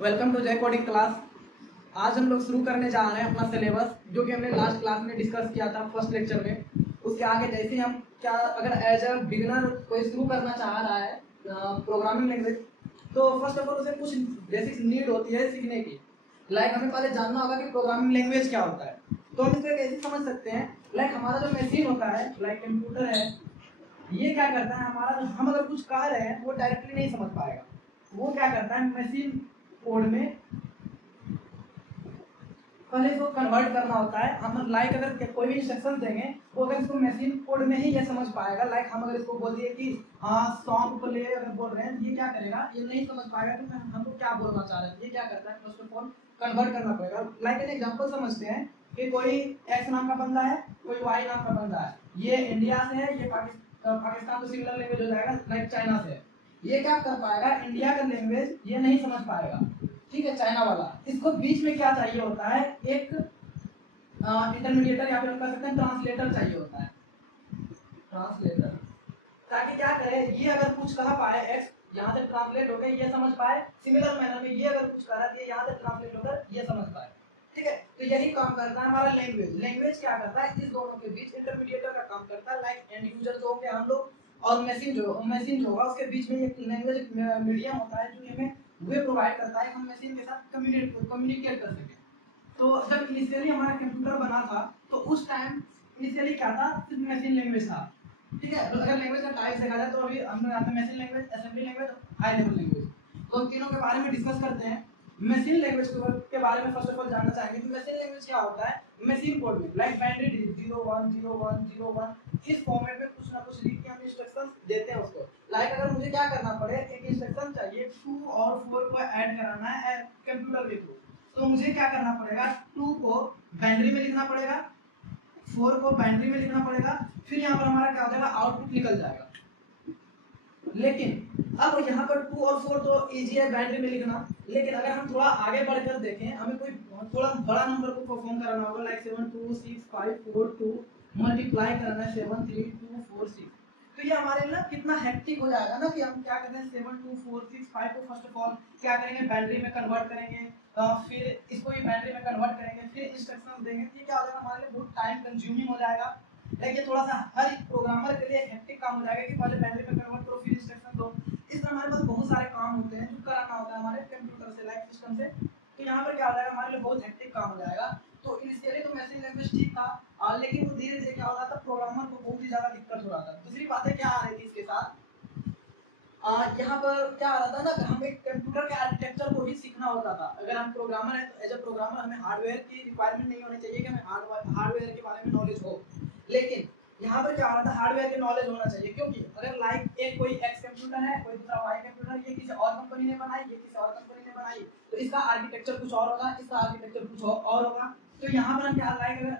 Welcome to जय coding class. आज हम लोग शुरू करने जा रहे हैं अपना सिलेबस, जो कि हमने लास्ट क्लास में डिस्कस किया था फर्स्ट लेक्चर में। उसके आगे जैसे हम क्या अगर एज अ बिगिनर कोई शुरू करना चाह रहा है प्रोग्रामिंग लैंग्वेज, तो फर्स्ट ऑफ ऑल उसे कुछ बेसिक नीड होती है सीखने की। लाइक हमें पहले जानना होगा कि प्रोग्रामिंग लैंग्वेज क्या होता है। तो हम इसको कैसे समझ सकते हैं, लाइक हमारा जो मशीन होता है, लाइक कंप्यूटर है, ये क्या करता है, हमारा हम अगर कुछ कह रहे हैं वो डायरेक्टली नहीं समझ पाएगा। वो क्या करता है, मशीन कोड में पहले इसको कन्वर्ट करना होता है। हम लाइक अगर कोई भी इंस्ट्रक्शन देंगे वो अगर इसको मशीन कोड में ही ये समझ पाएगा। लाइक हम अगर इसको बोल दिए कि हाँ सॉन्ग प्ले अगर बोल रहे हैं, ये क्या करेगा, ये नहीं समझ पाएगा कि हमको क्या बोलना चाह रहे हैं। ये क्या करता है, फर्स्ट ऑफ ऑल कन्वर्ट करना पड़ेगा। लाइक एन एग्जांपल समझते हैं कि कोई एक्स नाम का बंदा है, कोई वाई नाम का बंदा है, ये इंडिया से है, ये पाकिस्तान तो सिमिलर लैंग्वेज हो जाएगा, लाइक चाइना से है। ये क्या कर पाएगा, इंडिया का लैंग्वेज ये नहीं समझ पाएगा, ठीक है, चाइना वाला। इसको बीच में क्या चाहिए होता है, एक इंटरमीडिएटर या फिर हम कह सकते हैं ट्रांसलेटर चाहिए होता है, ट्रांसलेटर। ताकि क्या करे, ये अगर कुछ कह पाए एक्स, यहाँ से ट्रांसलेट होकर ये समझ पाए, सिमिलर मैनर में ये अगर कुछ कह रहा है यहाँ से ट्रांसलेट होकर ये समझ पाए, ठीक है। तो यही काम करता है हमारा लैंग्वेज। लैंग्वेज क्या करता है, इस दोनों के बीच इंटरमीडिएटर का काम करता है। लाइक एंड यूजर जो होंगे हम लोग, और मशीन जो होगा उसके बीच में एक लैंग्वेज मीडियम होता है जो हमें वे प्रोवाइड करता है, हम मशीन के साथ कम्युनिकेट कर सकें। तो जब इनिशियली हमारा कंप्यूटर बना था तो उस टाइम इनिशियली क्या था, सिर्फ मशीन लैंग्वेज था, ठीक है। तो अगर लैंग्वेज का टाइप देखा जाए तो अभी हम लोग आते हैं machine language, assembly language, high level language. तो इन तीनों के बारे में डिस्कस करते हैं। मशीन लैंग्वेज के बारे में फर्स्ट ऑफ ऑल जानना चाहेंगे कि मशीन लैंग्वेज क्या होता है। मशीन कोड में लाइक बाइनरी डिजिट 0 1 0 1 0 1 इस फॉर्मेट में कुछ ना कुछ लिख के हम इंस्ट्रक्शंस देते हैं उसको। लाइक अगर मुझे क्या करना पड़े, एक इंस्ट्रक्शन चाहिए 2 और 4 को ऐड कराना है कंप्यूटर के थ्रू, तो मुझे क्या करना पड़ेगा, 2 को बाइनरी में लिखना पड़ेगा, 4 को बाइनरी में लिखना पड़ेगा, फिर यहाँ पर हमारा क्या हो जाएगा, आउटपुट निकल जाएगा। लेकिन अब यहाँ पर 2 और 4 तो इजी है बाइनरी में लिखना, लेकिन अगर हम थोड़ा आगे बढ़कर देखें, हमें कोई थोड़ा बड़ा नंबर को परफॉर्म कराना होगा, लाइक 7 2 6 5 4 2 मल्टीप्लाई करना है 7 3 2 4 6, तो ये हमारे लिए कितना हेक्टिक हो जाएगा ना कि हम क्या करते हैं 7 2 4 6 5 को फर्स्ट ऑफ ऑल क्या करेंगे, बाइनरी में कन्वर्ट करेंगे, फिर इसको भी बाइनरी में कन्वर्ट करेंगे, फिर इंस्ट्रक्शंस देंगे। ये क्या हो जाएगा, हमारे लिए बहुत टाइम कंज्यूमिंग हो जाएगा। लेकिन थोड़ा सा हर एक प्रोग्रामर के लिए हेक्टिक काम हो जाएगा कि पहले बाइनरी में कन्वर्ट करो फिर इंस्ट्रक्शन दो। इस तरह हमारे पास बहुत सारे काम होते हैं जो कराना होता है हमारे कंप्यूटर से, लाइक सिस्टम से। तो यहाँ पर क्या हो जाएगा, हमारे लिए बहुत हेक्टिक काम हो जाएगा। तो इनिशियली तो मशीन लैंग्वेज ठीक था, लेकिन वो धीरे धीरे क्या हो रहा था, प्रोग्रामर को बहुत ही ज्यादा दिक्कत हो रहा था। दूसरी बातें क्या आ रही थी इसके साथ, यहाँ पर क्या आ रहा था ना, हमें कंप्यूटर के आर्किटेक्चर को ही सीखना होता था। अगर हम प्रोग्रामर हैं तो एज अ प्रोग्रामर हमें हार्डवेयर की रिक्वायरमेंट नहीं होनी चाहिए कि हमें हार्डवेयर के बारे में नॉलेज हो, लेकिन यहाँ पर क्या हो रहा था, हार्डवेयर की नॉलेज होना चाहिए। क्योंकि अगर लाइक एक कोई एक्स कंप्यूटर है, कोई दूसरा वाई कंप्यूटर, ये किसी और कंपनी ने बनाई, ये किसी और कंपनी ने बनाई, तो इसका आर्किटेक्चर कुछ और होगा, इसका आर्किटेक्चर कुछ और होगा। तो यहाँ पर हम क्या लाइक अगर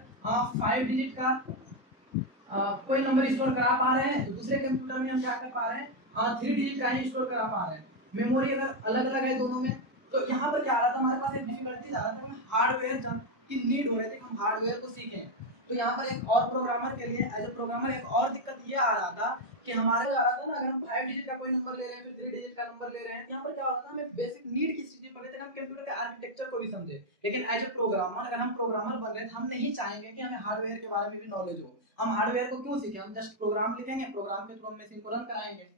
5 डिजिट का कोई नंबर स्टोर करा पा रहे हैं, दूसरे कंप्यूटर में हम क्या कर पा रहे हैं, 3 डिजिट का ही स्टोर करा पा रहे हैं। मेमोरी अगर अलग अलग है दोनों में, तो यहाँ पर क्या आ रहा था, हमारे पास एक डिफिकल्टी आ रहा था, हमें हार्डवेयर की नीड हो रही थी, हम हार्डवेयर को सीखें। तो यहाँ पर एक और प्रोग्रामर के लिए एज ए प्रोग्रामर एक और दिक्कत ये आ रहा था कि हमारे आ रहा था ना, अगर हम 5 डिजिट का कोई नंबर ले रहे हैं, फिर 3 डिजिट का नंबर ले रहे हैं, यहाँ पर क्या हो रहा था, हमें बेसिक नीड की स्थिति पड़े थे, हम कंप्यूटर के आर्किटेक्चर को भी समझे। लेकिन एज ए प्रोग्रामर, अगर हम प्रोग्रामर बन रहे हैं, हम नहीं चाहेंगे कि हमें हार्डवेयर के बारे में भी नॉलेज हो। हम हार्डवेयर को क्यों सीखें, हम जस्ट प्रोग्राम लिखेंगे, प्रोग्राम के थ्रू हम मशीन को रन कराएंगे।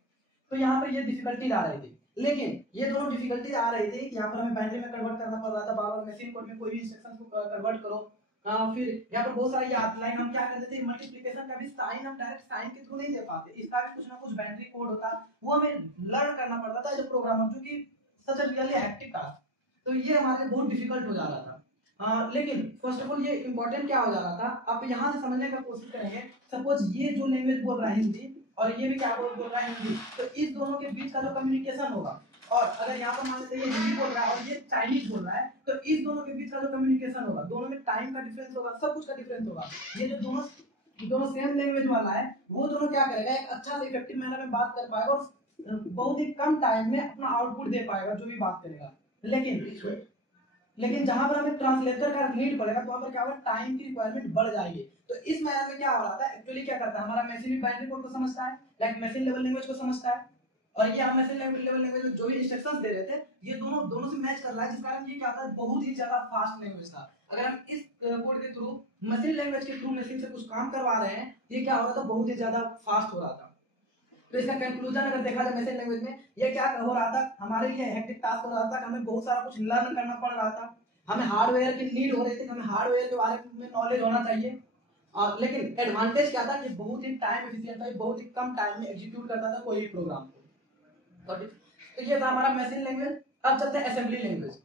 तो यहाँ पर ये डिफिकल्टी आ रही थी। लेकिन ये दोनों डिफिकल्टी आ रही थी कि यहाँ पर हमें बाइनरी में कन्वर्ट करना पड़ रहा था, बार-बार मशीन कोड में कोई भी इंस्ट्रक्शन को कन्वर्ट करो। फिर यहाँ पर बहुत सारी लाइन हम क्या करते थे, मल्टीप्लिकेशन का भी साइन हम डायरेक्ट साइन के थ्रू नहीं दे पाते, इसका भी कुछ ना कुछ बाइनरी कोड होता, वो हमें लर्न करना पड़ता था एज अ प्रोग्रामर, जो कि सच रियली हेक्टिक टास्क। तो ये हमारे लिए बहुत डिफिकल्ट हो जा रहा था। लेकिन फर्स्ट ऑफ ऑल ये इंपॉर्टेंट क्या हो जा रहा था, आप यहाँ से समझने का कोशिश करेंगे। सपोज ये जो लैंग्वेज बोल रहा है हिंदी, और ये भी क्या बोल रहा है हिंदी, तो इस दोनों के बीच का जो कम्युनिकेशन होगा, और अगर यहाँ पर मान लेते हैं ये हिंदी बोल रहा है और ये चाइनीज बोल रहा है, तो इस दोनों के बीच का जो कम्युनिकेशन होगा, दोनों में टाइम का डिफरेंस होगा, सब कुछ का डिफरेंस होगा। ये जो दोनों सेम लैंग्वेज वाला है, वो दोनों क्या करेगा, एक अच्छा से इफेक्टिव मैनर में बात कर पाएगा और बहुत ही कम टाइम में अपना आउटपुट दे पाएगा जो भी बात करेगा। लेकिन जहां पर हमें ट्रांसलेटर का नीड पड़ेगा, तो वहां पर क्या होगा, टाइम की रिक्वायरमेंट बढ़ जाएगी। तो इस मैनर में क्या हो रहा था, एक्चुअली क्या करता है, हमारा मशीन भी बाइनरी कोड को समझता है, लाइक मशीन लेवल लैंग्वेज को समझता है, और ये हम मशीन लेवल लैंग्वेज में जो भी इंस्ट्रक्शंस दे रहे थे ये दोनों से मैच कर रहा है, जिस कारण ये क्या था, बहुत ही ज्यादा फास्ट लैंग्वेज था। अगर हम इस कोड के थ्रू मशीन लैंग्वेज के थ्रू मशीन से कुछ काम करवा रहे हैं, ये क्या हो रहा था, बहुत ही ज्यादा फास्ट हो रहा था। तो इसका कंक्लूजन अगर देखा जाए मशीन लैंग्वेज में, ये क्या हो रहा था, हमारे लिए हेक्टिक टास्क हो रहा था, हमें बहुत सारा कुछ लर्न करना पड़ रहा था, हमें हार्डवेयर की नीड हो रही थी, हमें हार्डवेयर के बारे में नॉलेज होना चाहिए। लेकिन एडवांटेज क्या था कि बहुत ही टाइम एफिशिएंट था, बहुत ही कम टाइम में एग्जीक्यूट करता था कोई भी प्रोग्राम को। तो ये था हमारा मशीन लैंग्वेज। अब चलते हैं असेंबली लैंग्वेज।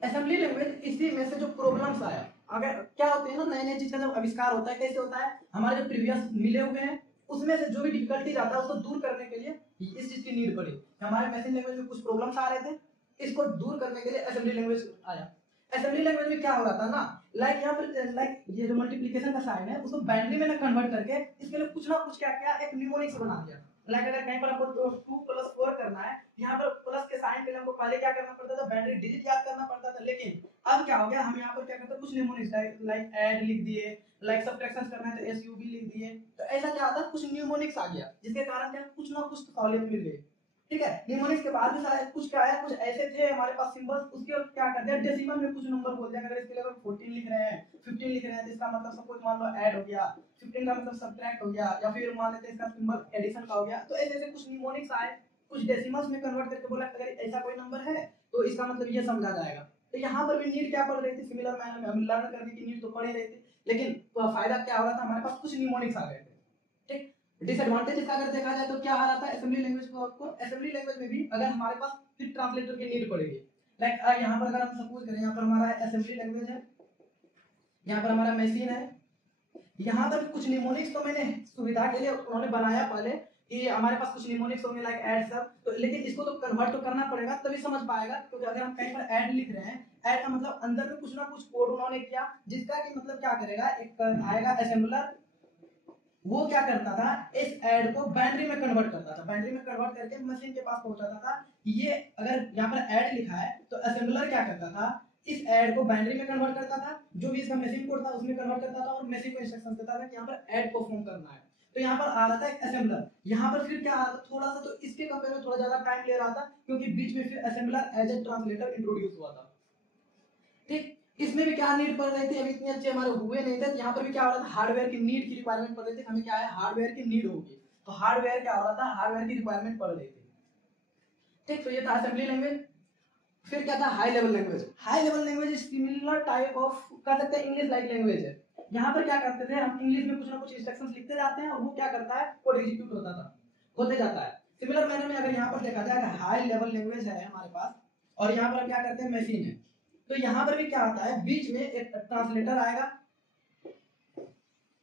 असेंबली लैंग्वेज इसी में से जो प्रॉब्लम्स आया, अगर क्या होते हैं ना, नए नए चीज का जब आविष्कार होता है, कैसे होता है, हमारे जो प्रीवियस मिले हुए हैं उसमें से जो भी डिफिकल्टीज आता है उसको दूर करने के लिए इस चीज की नीड पड़ी। हमारे मशीन लैंग्वेज में कुछ प्रॉब्लम्स आ रहे थे, इसको दूर करने के लिए असेंबली लैंग्वेज आया। असेंबली लैंग्वेज में क्या हो रहा था ना, लाइक यहाँ पर लाइक ये जो मल्टीप्लिकेशन का साइन है उसको बाइनरी में ना कन्वर्ट करके इसके लिए कुछ ना कुछ क्या क्या एक न्यूमोनिक्स बना दिया। लाइक अगर कहीं पर हमको 2+4 करना है, यहाँ पर प्लस के साइन के लिए हमको पहले क्या करना पड़ता था, बाइनरी डिजिट याद करना पड़ता था। लेकिन अब क्या हो गया, हम यहाँ पर क्या करते हैं, कुछ न्यूमोनिक्स लाइक ऐड लिख दिए, लाइक सब्ट्रैक्शन करना है तो एसयूबी लिख दिए। तो ऐसा क्या होता है, कुछ न्यूमोनिक्स आ गया, जिसके कारण क्या कुछ ना कुछ सहूलियत मिल गई। ठीक है, न्यूमोनिक्स के बाद भी सारा कुछ क्या है, कुछ ऐसे थे हमारे पास सिंबल्स, उसके क्या कर दिया, डेसिमल में कुछ नंबर बोल दिया। अगर इसके लिए 14 लिख रहे हैं, 15 लिख रहे हैं, तो इसका मतलब सपोज मान लो ऐड हो गया, 15 का मतलब सब्ट्रैक्ट हो गया, या फिर मान लेते हैं इसका सिंबल एडिशन का हो गया। तो ऐसे ऐसे कुछ न्यूमोनिक्स आए, कुछ डेसिमल्स में कन्वर्ट करके बोला अगर ऐसा कोई नंबर है तो इसका मतलब ये समझा जाएगा। तो यहाँ पर भी नीड क्या पड़ रही थी, सिमिलर मैनर में हम लर्न करने की नीड तो पड़ ही रही थी, लेकिन फायदा क्या हो रहा था, हमारे पास कुछ न्यूमोनिक्स आ गए थे। ठीक, डिसएडवांटेज इसका अगर देखा जाए तो क्या आ रहा था असेंबली लैंग्वेज को, असेंबली लैंग्वेज में भी अगर हमारे पास फिर ट्रांसलेटर की नीड पड़ेगी। लाइक यहाँ पर अगर हम सपोज करें, यहाँ पर हमारा असेंबली लैंग्वेज है, यहाँ पर हमारा मशीन है, यहाँ पर कुछ निमोनिक्स तो मैंने सुविधा के लिए उन्होंने बनाया पहले कि हमारे पास कुछ निमोनिक्स होंगे लाइक ऐड सब, तो लेकिन इसको तो कन्वर्ट तो करना पड़ेगा तभी समझ पाएगा। क्योंकि अगर हम कहीं पर ऐड लिख रहे हैं, ऐड का मतलब अंदर में कुछ ना कुछ कोड उन्होंने किया, जिसका कि मतलब क्या करेगा, एक आएगा असेंबलर, वो क्या करता था, इस ऐड को बाइनरी में कन्वर्ट करता था, बाइनरी में कन्वर्ट करके मशीन के पास पहुंचाता था। ये अगर यहाँ पर ऐड लिखा है तो असेंबलर क्या करता था, इस ऐड को बाइनरी में कन्वर्ट करता था, जो भी इसका मशीन कोड था उसमें कन्वर्ट करता था और मशीन को इंस्ट्रक्शन देता था कि यहाँ पर ऐड परफॉर्म करना है। तो यहाँ पर आ रहा था एक असेंबलर, यहाँ पर फिर क्या आ रहा था, थोड़ा सा तो इसके कंपेयर में थोड़ा ज्यादा टाइम ले रहा था, क्योंकि बीच में फिर assembler as a translator introduce हुआ था। ठीक, इसमें भी क्या नीड पड़ रही थी, अभी इतने अच्छे हमारे हुए नहीं थे, यहाँ पर भी क्या हो रहा था, हार्डवेयर की नीड की रिक्वायरमेंट पड़ रही थी, हमें क्या है, हार्डवेयर की नीड होगी, तो हार्डवेयर क्या हो रहा था, हार्डवेयर की रिक्वायरमेंट पड़ रही थी। ठीक, तो ये था असेंबली लैंग्वेज। फिर क्या था, high level language. High level language similar type of कह सकते हैं इंग्लिश लाइक लैंग्वेज है। यहाँ पर क्या करते थे, हम इंग्लिश में कुछ ना कुछ इंस्ट्रक्शंस लिखते जाते हैं और वो क्या करता है, कोड एग्जीक्यूट होता था, होते जाता है। सिमिलर मैनर में अगर यहाँ पर देखा जाए, हाई लेवल लैंग्वेज है हमारे पास, और यहाँ पर हम क्या करते हैं, मशीन है, तो यहाँ पर भी क्या आता है, बीच में एक ट्रांसलेटर आएगा।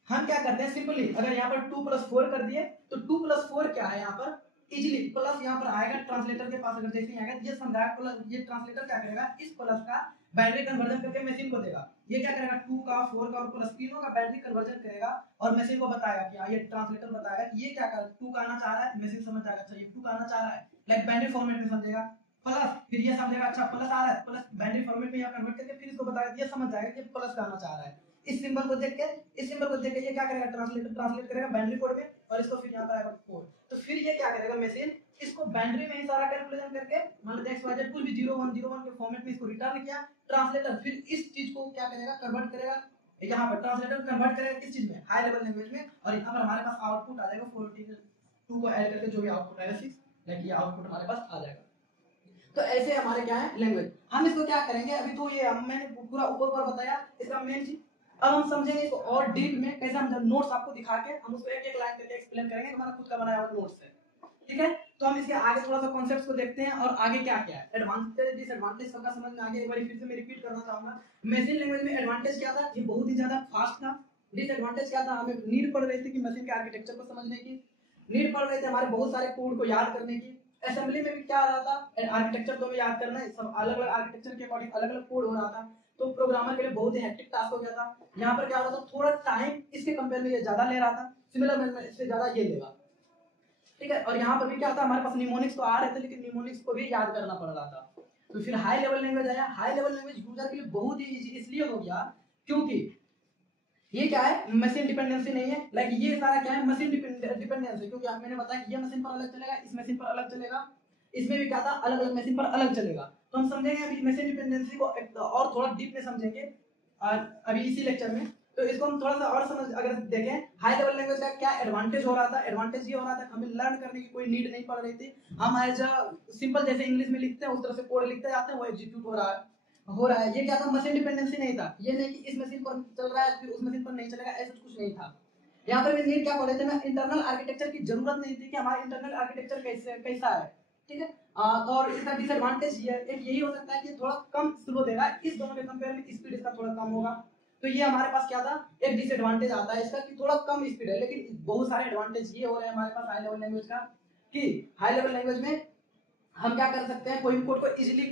हम क्या करते हैं, सिंपली अगर यहाँ पर 2+4 कर दिए तो 2+4 क्या है, यहाँ पर इजीली प्लस यहाँ पर आएगा ट्रांसलेटर के पास, अगर जैसे ही आएगा ये समझाया, प्लस ये ट्रांसलेटर क्या करेगा, इस प्लस का बाइनरी कन्वर्जन करके मशीन को देगा। ये क्या करेगा, 2 का 4 का और प्लस तीनों का बाइनरी कन्वर्जन करेगा और मशीन को बताएगा कि ये ट्रांसलेटर बताएगा कि ये क्या कर 2 का आना चाह रहा है, मशीन समझ जाएगा अच्छा ये 2 का आना चाह रहा है, लाइक बाइनरी फॉर्मेट में समझेगा। प्लस फिर ये समझेगा अच्छा प्लस आ रहा है, प्लस बाइनरी फॉर्मेट में यहाँ कन्वर्ट करके फिर इसको बताएगा, ये समझ जाएगा कि प्लस का आना चाह रहा है। इस सिंबल को देख के, इस सिंबल को देख के ये क्या करेगा, ट्रांसलेटर ट्रांसलेट करेगा बाइनरी कोड में और इसको फिर यहाँ पर आएगा कोड। तो फिर ये क्या करेगा, मशीन इसको बाइनरी में ही सारा कैलकुलेशन करके मान लो x y z कुछ भी 0101 के फॉर्मेट में इसको रिटर्न किया, ट्रांसलेटर फिर इस चीज को क्या करेगा, कन्वर्ट करेगा। यहाँ पर ट्रांसलेटर कन्वर्ट करेगा किस चीज में, हाई लेवल लैंग्वेज में, और यहाँ पर हमारे पास आउटपुट आ जाएगा 42 को ऐड करके जो भी आउटपुट आएगा 6, लाइक ये आउटपुट हमारे पास आ जाएगा। तो ऐसे हमारे क्या है लैंग्वेज। हम इसको क्या करेंगे, अभी तो ये मैंने पूरा ऊपर बताया इसका मेन चीज, अब हम समझेंगे इसको और डीप में, कैसे हम नोट्स आपको दिखा के हम उसको एक एक लाइन करके एक्सप्लेन करेंगे, हमारा खुद का बनाया हुआ नोट्स है। ठीक है, तो हम इसके आगे थोड़ा सा कॉन्सेप्ट्स को देखते हैं और आगे क्या क्या है, एडवांटेज डिसएडवांटेज सबका समझ में आ गया। एक बार फिर से मैं रिपीट करना चाहूंगा, मशीन लैंग्वेज में एडवांटेज क्या था, ये बहुत ही ज्यादा फास्ट था। डिसएडवांटेज क्या था, हमें नीड पड़ रही थी कि मशीन के आर्किटेक्चर को समझने की, नीड पड़ रही थी हमारे बहुत सारे कोड को याद करने की। असेंबली में भी क्या आ रहा था, आर्किटेक्चर तो हमें याद करना है, सब अलग अलग आर्किटेक्चर के अकॉर्डिंग अलग अलग कोड हो रहा था, तो प्रोग्रामर के लिए बहुत ही हेक्टिक टास्क हो गया था। यहाँ पर क्या हो रहा था, थोड़ा टाइम इसके कंपेयर में ये ज्यादा ले रहा था, सिमिलर में इससे ज्यादा ये लेगा। ठीक है, और यहाँ पर भी क्या था, हमारे पास निमोनिक्स तो आ रहे थे लेकिन निमोनिक्स को भी याद करना पड़ रहा था। तो फिर हाई लेवल लैंग्वेज आया। हाई लेवल लैंग्वेज यूजर के लिए बहुत ही इजी इसलिए हो गया क्योंकि ये क्या है, मशीन डिपेंडेंसी नहीं है। लाइक ये सारा क्या है, मशीन डिपेंडेंस है, क्योंकि आप मैंने बताया कि ये मशीन पर अलग चलेगा, इस मशीन पर अलग चलेगा, इसमें भी क्या था, अलग अलग मशीन पर अलग चलेगा। तो हम समझेंगे अभी मशीन डिपेंडेंसी को और थोड़ा डीप में समझेंगे अभी इसी लेक्चर में। तो इसको हम थोड़ा सा और समझ, अगर देखें हाई लेवल लैंग्वेज का क्या एडवांटेज हो रहा था, एडवांटेज ये हो रहा था कि हमें लर्न करने की कोई नीड नहीं पड़ रही थी। हम एज सिंपल जैसे इंग्लिश में लिखते हैं उस तरह से कोड लिखते जाते हैं, वो एग्जीक्यूट हो रहा है। ये क्या था, मशीन डिपेंडेंसी नहीं था। ये नहीं कि इस मशीन पर चल रहा है फिर उस मशीन पर नहीं चलेगा, ऐसा कुछ नहीं था। यहाँ पर भी नीड क्या पढ़े थे, मैं इंटरनल आर्किटेक्चर की जरूरत नहीं थी कि हमारा इंटरनल आर्किटेक्चर कैसा है, ठीक है। और इसका डिसएडवांटेज ये एक यही हो सकता है कि थोड़ा कम स्लो देगा, इस दोनों के कंपेयर में स्पीड इसका थोड़ा कम होगा। तो ये हमारे पास क्या था, एक डिसएडवांटेज आता है इसका कि थोड़ा कम स्पीड है। लेकिन बहुत सारे एडवांटेज ये हो रहे हैं हमारे पास हाई लेवल लैंग्वेज का, कि हाई लेवल लैंग्वेज में हम क्या कर सकते हैं, कोई भी कोड को इजीली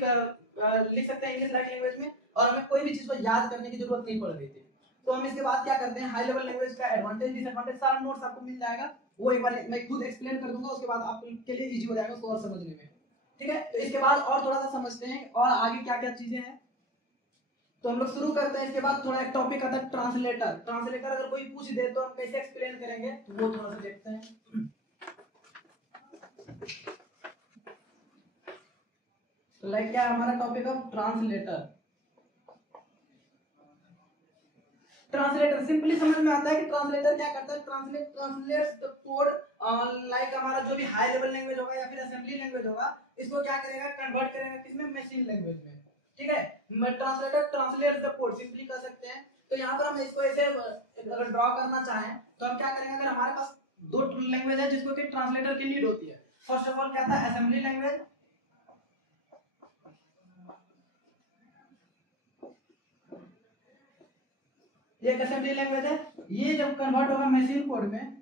लिख सकते हैं इंग्लिश लाइक लैंग्वेज में, और हमें कोई भी चीज को याद करने की जरूरत नहीं पड़ रही थी। तो हम इसके बाद क्या करते हैं, हाई लेवल लैंग्वेज का एडवांटेज डिसएडवांटेज सारा नोट्स आपको मिल जाएगा, वो एक बार मैं खुद एक्सप्लेन कर दूंगा, उसके बाद आपके लिए इजी हो जाएगा उसको और समझने में, ठीक है। तो इसके बाद और थोड़ा सा समझते हैं और आगे क्या क्या चीजें हैं। तो हम लोग शुरू करते हैं। इसके बाद थोड़ा एक टॉपिक आता है ट्रांसलेटर। ट्रांसलेटर अगर कोई पूछ दे तो हम कैसे एक्सप्लेन करेंगे, तो वो थोड़ा सा देखते हैं। तो लाइक क्या है हमारा topic of translator. Translator simply समझ में आता है कि ट्रांसलेटर क्या करता है, ट्रांसलेट्स द कोड, लाइक हमारा जो भी हाई लेवल लैंग्वेज होगा या फिर असेंबली लैंग्वेज होगा, इसको क्या करेगा, कन्वर्ट करेगा किसमें, मशीन लैंग्वेज में, ठीक है। Translator translates the code simply कर सकते हैं। तो यहाँ पर हम इसको ऐसे अगर ड्रॉ करना चाहें तो हम क्या करेंगे, अगर हमारे पास दो लैंग्वेज है जिसको कि ट्रांसलेटर की नीड होती है। फर्स्ट ऑफ ऑल क्या था, असेंबली लैंग्वेज, ये एक असेंबली लैंग्वेज है। ये जब कन्वर्ट होगा मशीन कोड में,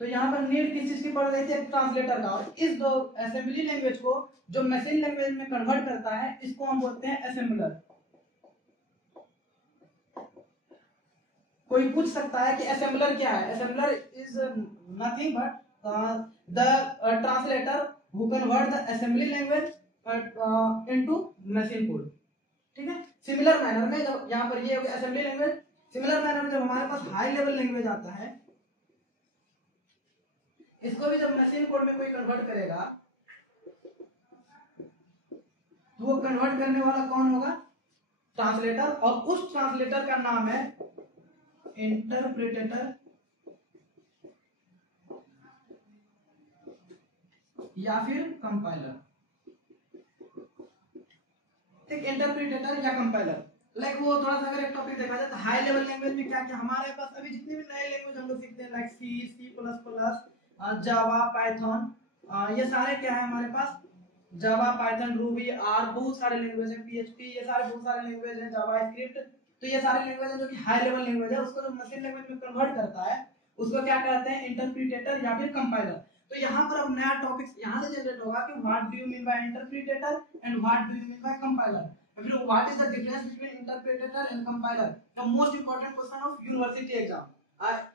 तो यहाँ पर नीड किस चीज की पड़ रही थी, ट्रांसलेटर का। और इस दो असेंबली लैंग्वेज को जो मशीन लैंग्वेज में कन्वर्ट करता है, इसको हम बोलते हैं असेंबलर। कोई पूछ सकता है कि असेंबलर क्या है। Assembler is nothing but the translator who convert the assembly language into machine code, ठीक है। सिमिलर मैनर में जब यहाँ पर ये हो गया असेंबली लैंग्वेज, सिमिलर मैनर में जब हमारे पास हाई लेवल लैंग्वेज आता है, इसको भी जब मशीन कोड में कोई कन्वर्ट करेगा, तो वो कन्वर्ट करने वाला कौन होगा, ट्रांसलेटर। और उस ट्रांसलेटर का नाम है इंटरप्रेटर या फिर कंपाइलर, ठीक। इंटरप्रेटर या कंपाइलर, लाइक वो थोड़ा सा अगर एक टॉपिक देखा जाए तो हाई लेवल लैंग्वेज में क्या क्या हमारे पास अभी जितने भी नए लैंग्वेज हम लोग सीखते हैं, लाइक सी, सी प्लस प्लस, जावा, पाइथन, ये सारे क्या है हमारे पास, जावा, पाइथन, रूबी, आर, बहुत सारे लैंग्वेज है, पीएचपी, ये सारे बहुत सारे लैंग्वेज है, जावास्क्रिप्ट। तो ये सारे लैंग्वेज है जो कि हाई लेवल लैंग्वेज है, उसको जो मशीन लैंग्वेज में कन्वर्ट करता है उसको क्या कहते हैं, इंटरप्रिटेटर या फिर कंपाइलर। तो यहाँ पर अब नया टॉपिक यहाँ से जनरेट होगा कि what do you mean by interpreter and what do you mean by compiler. फिर what is the difference between interpreter and compiler, the most important question of university exam.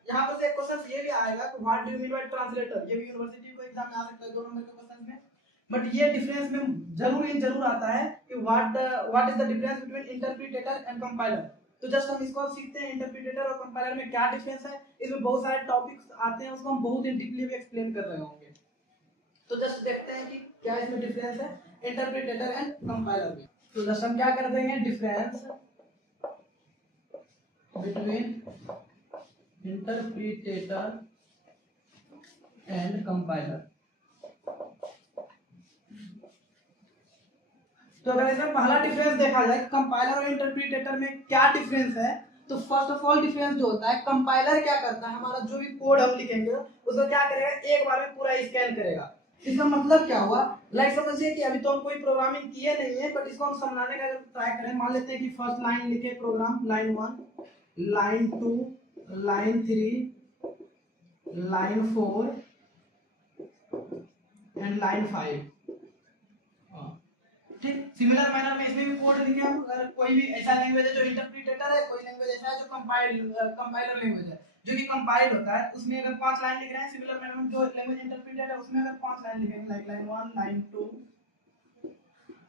यहाँ पर से एक क्वेश्चन ये भी आएगा कि what do you mean by translator, ये भी यूनिवर्सिटी को एग्जाम में आ सकता है 2 नंबर के क्वेश्चन में। बट ये डिफरेंस में जरूर आता है कि what is the difference between interpreter and compiler. तो जस्ट हम इसको सीखते हैं, इंटरप्रिटेटर और कंपाइलर में क्या डिफरेंस है। इसमें बहुत सारे टॉपिक्स आते हैं, उसको हम बहुत ही डीपली भी एक्सप्लेन कर रहे होंगे। तो जस्ट देखते हैं कि क्या इसमें डिफरेंस है इंटरप्रिटेटर एंड कंपाइलर में। तो जस्ट हम क्या कर देंगे, difference between interpreter and compiler. तो अगर इसमें पहला डिफरेंस देखा जाए कंपाइलर और इंटरप्रिटेटर में क्या डिफरेंस है, तो फर्स्ट ऑफ ऑल डिफरेंस जो होता है, कंपाइलर क्या करता है, हमारा जो भी कोड हम लिखेंगे उसको क्या करेगा, एक बार में पूरा स्कैन करेगा। इसका मतलब क्या हुआ, लाइक समझिए कि अभी तो हम कोई प्रोग्रामिंग किए नहीं है, बट इसको हम समझाने का ट्राई करें। मान लेते हैं कि फर्स्ट लाइन लिखे program, line 1, line 2, line 3, line 4 and line 5, ठीक। सिमिलर मैनर में इसमें भी कोड लिखे हम। अगर कोई भी ऐसा लैंग्वेज है जो इंटरप्रिटेटर है, कोई लैंग्वेज ऐसा है जो कंपाइलर लैंग्वेज है, जो कि कंपाइल होता है, उसमें अगर 5 लाइन लिख रहे हैं, सिमिलर मैनर में जो लैंग्वेज इंटरप्रिटेड है उसमें अगर 5 लाइन लिखेंगे, like line 1, line 2,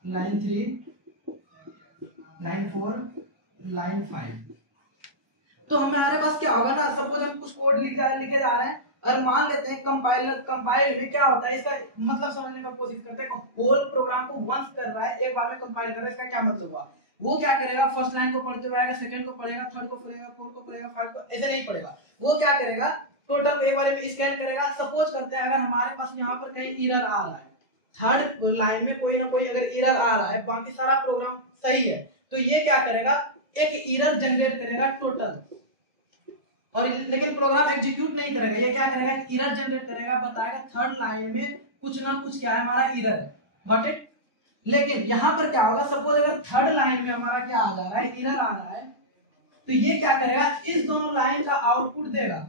line 3, line 4 line 5। तो हमारे पास क्या होगा ना, सपोज हम कुछ कोड लिखे जा रहे हैं और मान लेते हैं कंपाइल में क्या होता है, इसका मतलब समझने का कोशिश करते हैं। होल प्रोग्राम को वंस कर रहा है, एक बार में कंपाइल कर रहा है, इसका क्या मतलब हुआ? वो क्या करेगा, फर्स्ट लाइन को पढ़ते हुए आएगा, सेकंड को पढ़ेगा, थर्ड को पढ़ेगा, फोर्थ को पढ़ेगा, फाइव को, ऐसे नहीं पढ़ेगा। वो क्या करेगा, टोटल एक बार में स्कैन करेगा। सपोज करते हैं अगर हमारे पास यहाँ पर कहीं एरर आ रहा है, थर्ड लाइन में कोई ना कोई अगर एरर आ रहा है, बाकी सारा प्रोग्राम सही है, तो ये क्या करेगा, एक एरर जनरेट करेगा टोटल, और लेकिन प्रोग्राम एग्जीक्यूट नहीं करेगा। ये क्या करेगा, एरर जनरेट करेगा, बताएगा थर्ड लाइन में कुछ ना कुछ क्या है, हमारा एरर है, गॉट इट। लेकिन यहां पर क्या होगा, सपोज अगर थर्ड लाइन में हमारा क्या आ जा रहा है, एरर आ रहा है, तो ये क्या करेगा, इस दोनों लाइन का आउटपुट देगा।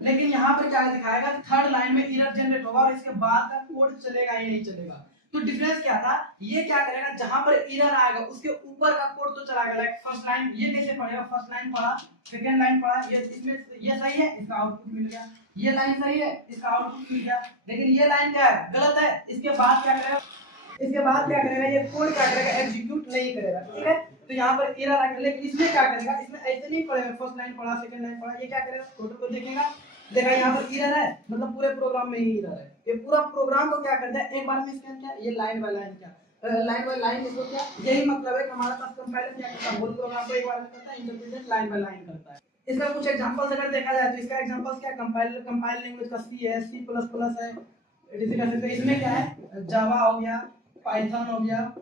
लेकिन यहाँ पर क्या दिखाएगा, थर्ड लाइन में एरर जनरेट होगा और इसके बाद का कोड चलेगा ही नहीं चलेगा। तो डिफरेंस क्या था, ये क्या करेगा, जहां पर एरर आएगा उसके ऊपर का कोड तो चलाएगा। लाइक फर्स्ट लाइन ये कैसे पढ़ेगा, फर्स्ट लाइन पढ़ा, सेकंड लाइन पढ़ा, ये इसमें ये सही है, इसका आउटपुट मिल गया, ये लाइन सही है, इसका आउटपुट मिल गया। लेकिन ये लाइन क्या है, गलत है, इसके बाद क्या करेगा, ये कोड क्या करेगा, एग्जीक्यूट नहीं करेगा, ठीक है। तो यहाँ पर एरर आएगा, लेकिन इसमें क्या करेगा, इसमें ऐसे नहीं पढ़ेगा, फर्स्ट लाइन पढ़ा, सेकंड लाइन पढ़ा, ये क्या करेगा, कोड को देखेगा, देखा यहाँ पर एरर है, मतलब पूरे प्रोग्राम में ही एरर है। ये पूरा प्रोग्राम को क्या करता है, एक बार में स्कैन किया, ये लाइन बाय लाइन क्या, लाइन बाय लाइन इसको क्या, यही मतलब है कि हमारे पास कंपाइलर क्या करता है, होल प्रोग्राम को एक बार में करता है, इंटरप्रेट लाइन बाय लाइन करता है। इसका कुछ एग्जांपल्स अगर देखा जाए तो इसका एग्जांपल्स क्या, कंपाइल लैंग्वेज का सी है, सी प्लस प्लस है, इसी कर सकते हैं। इसमें क्या है, जावा हो गया, पाइथन हो गया,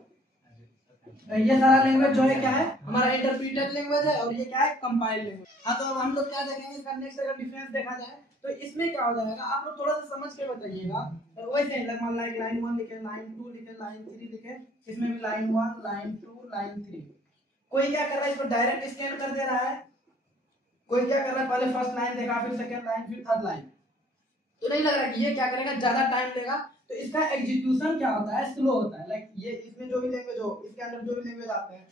ये सारा लैंग्वेज जो है क्या है, हमारा इंटरप्रेटेड लैंग्वेज है, और ये क्या है, कंपाइल लैंग्वेज। हाँ, तो अब हम लोग क्या देखेंगे, इसका नेक्स्ट अगर डिफरेंस देखा जाए तो इसमें क्या हो जाएगा, आप लोग थोड़ा सा समझ के बताइएगा। वैसे मान लाइक लाइन 1 लिखे, लाइन 2 लिखे, लाइन 3 लिखे, इसमें भी लाइन 1, लाइन 2, लाइन 3। कोई क्या कर रहा है, इसको डायरेक्ट स्कैन कर दे रहा है, कोई क्या कर रहा है, पहले फर्स्ट लाइन देखा, फिर सेकंड लाइन, फिर थर्ड लाइन। तो नहीं लग रहा है कि ये क्या करेगा, ज्यादा टाइम लेगा। तो इसका एग्जीक्यूशन क्या होता है, स्लो होता है। लाइक ये इसमें जो भी लैंग्वेज हो, इसके अंदर जो भी लैंग्वेज आते हैं,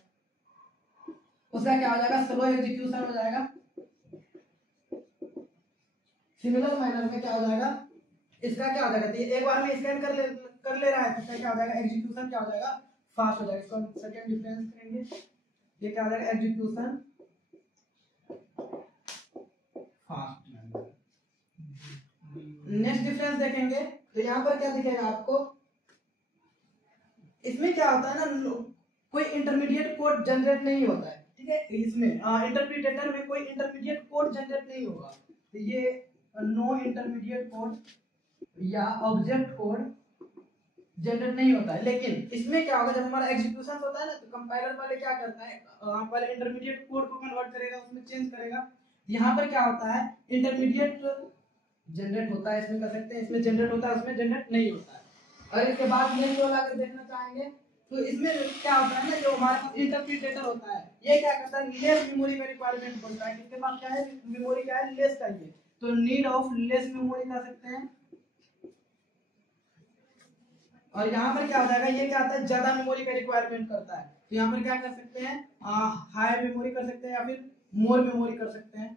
उसका क्या हो जाएगा, स्लो एग्जीक्यूशन हो जाएगा। सिमिलर मैनर में क्या हो जाएगा, इसका क्या हो जाएगा, तो ये एक बार में स्कैन कर ले रहा है, तो इसका क्या हो जाएगा, एग्जीक्यूशन क्या हो जाएगा, फास्ट हो जाएगा। इसको हम सेकंड डिफरेंस करेंगे, ये क्या हो जाएगा, एग्जीक्यूशन फास्ट। नेक्स्ट डिफरेंस देखेंगे तो यहाँ पर क्या दिखेगा आपको, इसमें क्या होता है ना, कोई इंटरमीडिएट कोड जनरेट नहीं होता है, ठीक है। इसमें इंटरप्रिटेटर में कोई इंटरमीडिएट कोड जनरेट नहीं होगा, तो ये नो इंटरमीडिएट कोड या ऑब्जेक्ट कोड जनरेट नहीं होता है। लेकिन इसमें क्या होगा, जब हमारा एग्जीक्यूशन होता है ना, तो कंपाइलर पहले क्या करता है, पहले इंटरमीडिएट कोड को कन्वर्ट करेगा, उसमें चेंज करेगा। यहाँ पर क्या होता है, इंटरमीडिएट जनरेट होता है, इसमें कर सकते हैं, इसमें जनरेट होता है, उसमें जनरेट नहीं होता है। और इसके बाद नेक्स्ट वाला अगर देखना चाहेंगे तो इसमें क्या होता है ना, जो हमारे पास इंटरप्रिटेटर होता है, ये क्या करता है, लेस मेमोरी का रिक्वायरमेंट बोलता है, किसके पास क्या है, मेमोरी क्या है, लेस चाहिए, तो नीड ऑफ लेस मेमोरी कर सकते हैं। और यहाँ पर क्या हो जाएगा, ये क्या आता है, ज्यादा मेमोरी का रिक्वायरमेंट करता है, तो यहाँ पर क्या कर सकते हैं, हाई मेमोरी कर सकते हैं या फिर मोर मेमोरी कर सकते हैं।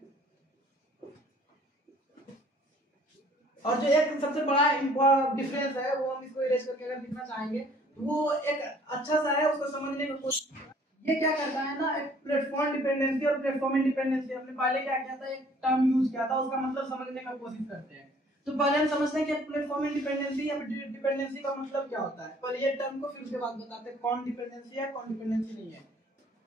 और जो एक सबसे बड़ा डिफरेंस है, वो हम इसको इरेज करके अगर लिखना चाहेंगे तो वो एक अच्छा सा है, उसको समझने की कोशिश। ये क्या करता है ना, एक प्लेटफॉर्म डिपेंडेंसी और प्लेटफॉर्म इंडिपेंडेंसी, हमने पहले क्या किया था, एक टर्म यूज किया था, उसका मतलब समझने का कोशिश करते हैं। तो पहले हम समझते हैं कि प्लेटफॉर्म इंडिपेंडेंसी या डिपेंडेंसी का मतलब क्या होता है, पर ये टर्म को फिर उसके बाद बताते हैं, कौन डिपेंडेंसी है, कौन डिपेंडेंसी नहीं है।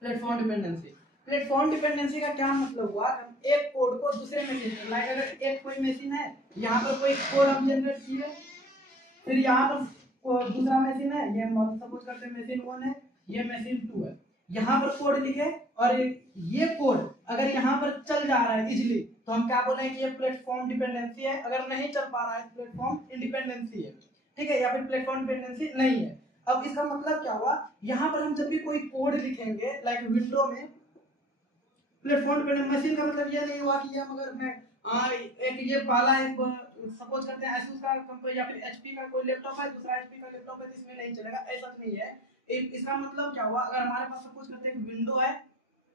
प्लेटफॉर्म डिपेंडेंसी, प्लेटफॉर्म डिपेंडेंसी का क्या मतलब हुआ, एक कोड को दूसरे मशीन पर, लाइक अगर एक कोई मशीन है, यहाँ पर कोई कोड हम जनरेट किए, फिर यहाँ पर दूसरा मशीन है, ये सपोज करते हैं मशीन 1 है, ये मशीन 2 है, यहाँ पर कोड लिखे, और ये कोड अगर यहाँ पर चल जा रहा है इजीली, तो हम क्या बोलेंगे कि ये प्लेटफॉर्म डिपेंडेंसी है। अगर नहीं चल पा रहा है, प्लेटफॉर्म इंडिपेंडेंसी है, ठीक है, या फिर प्लेटफॉर्म डिपेंडेंसी नहीं है। अब इसका मतलब क्या हुआ, यहाँ पर हम जब भी कोई कोड लिखेंगे, लाइक विंडो में, प्लेटफॉर्म डिपेंडेंट मशीन का मतलब ये नहीं हुआ कि हम अगर मैं एक ये पाला एक सपोज करते हैं एसुस का कंपनी या फिर एचपी का कोई लैपटॉप है, दूसरा एचपी का लैपटॉप है, तो इसमें नहीं चलेगा, ऐसा नहीं है। इसका मतलब क्या हुआ, अगर हमारे पास सपोज करते हैं विंडो है,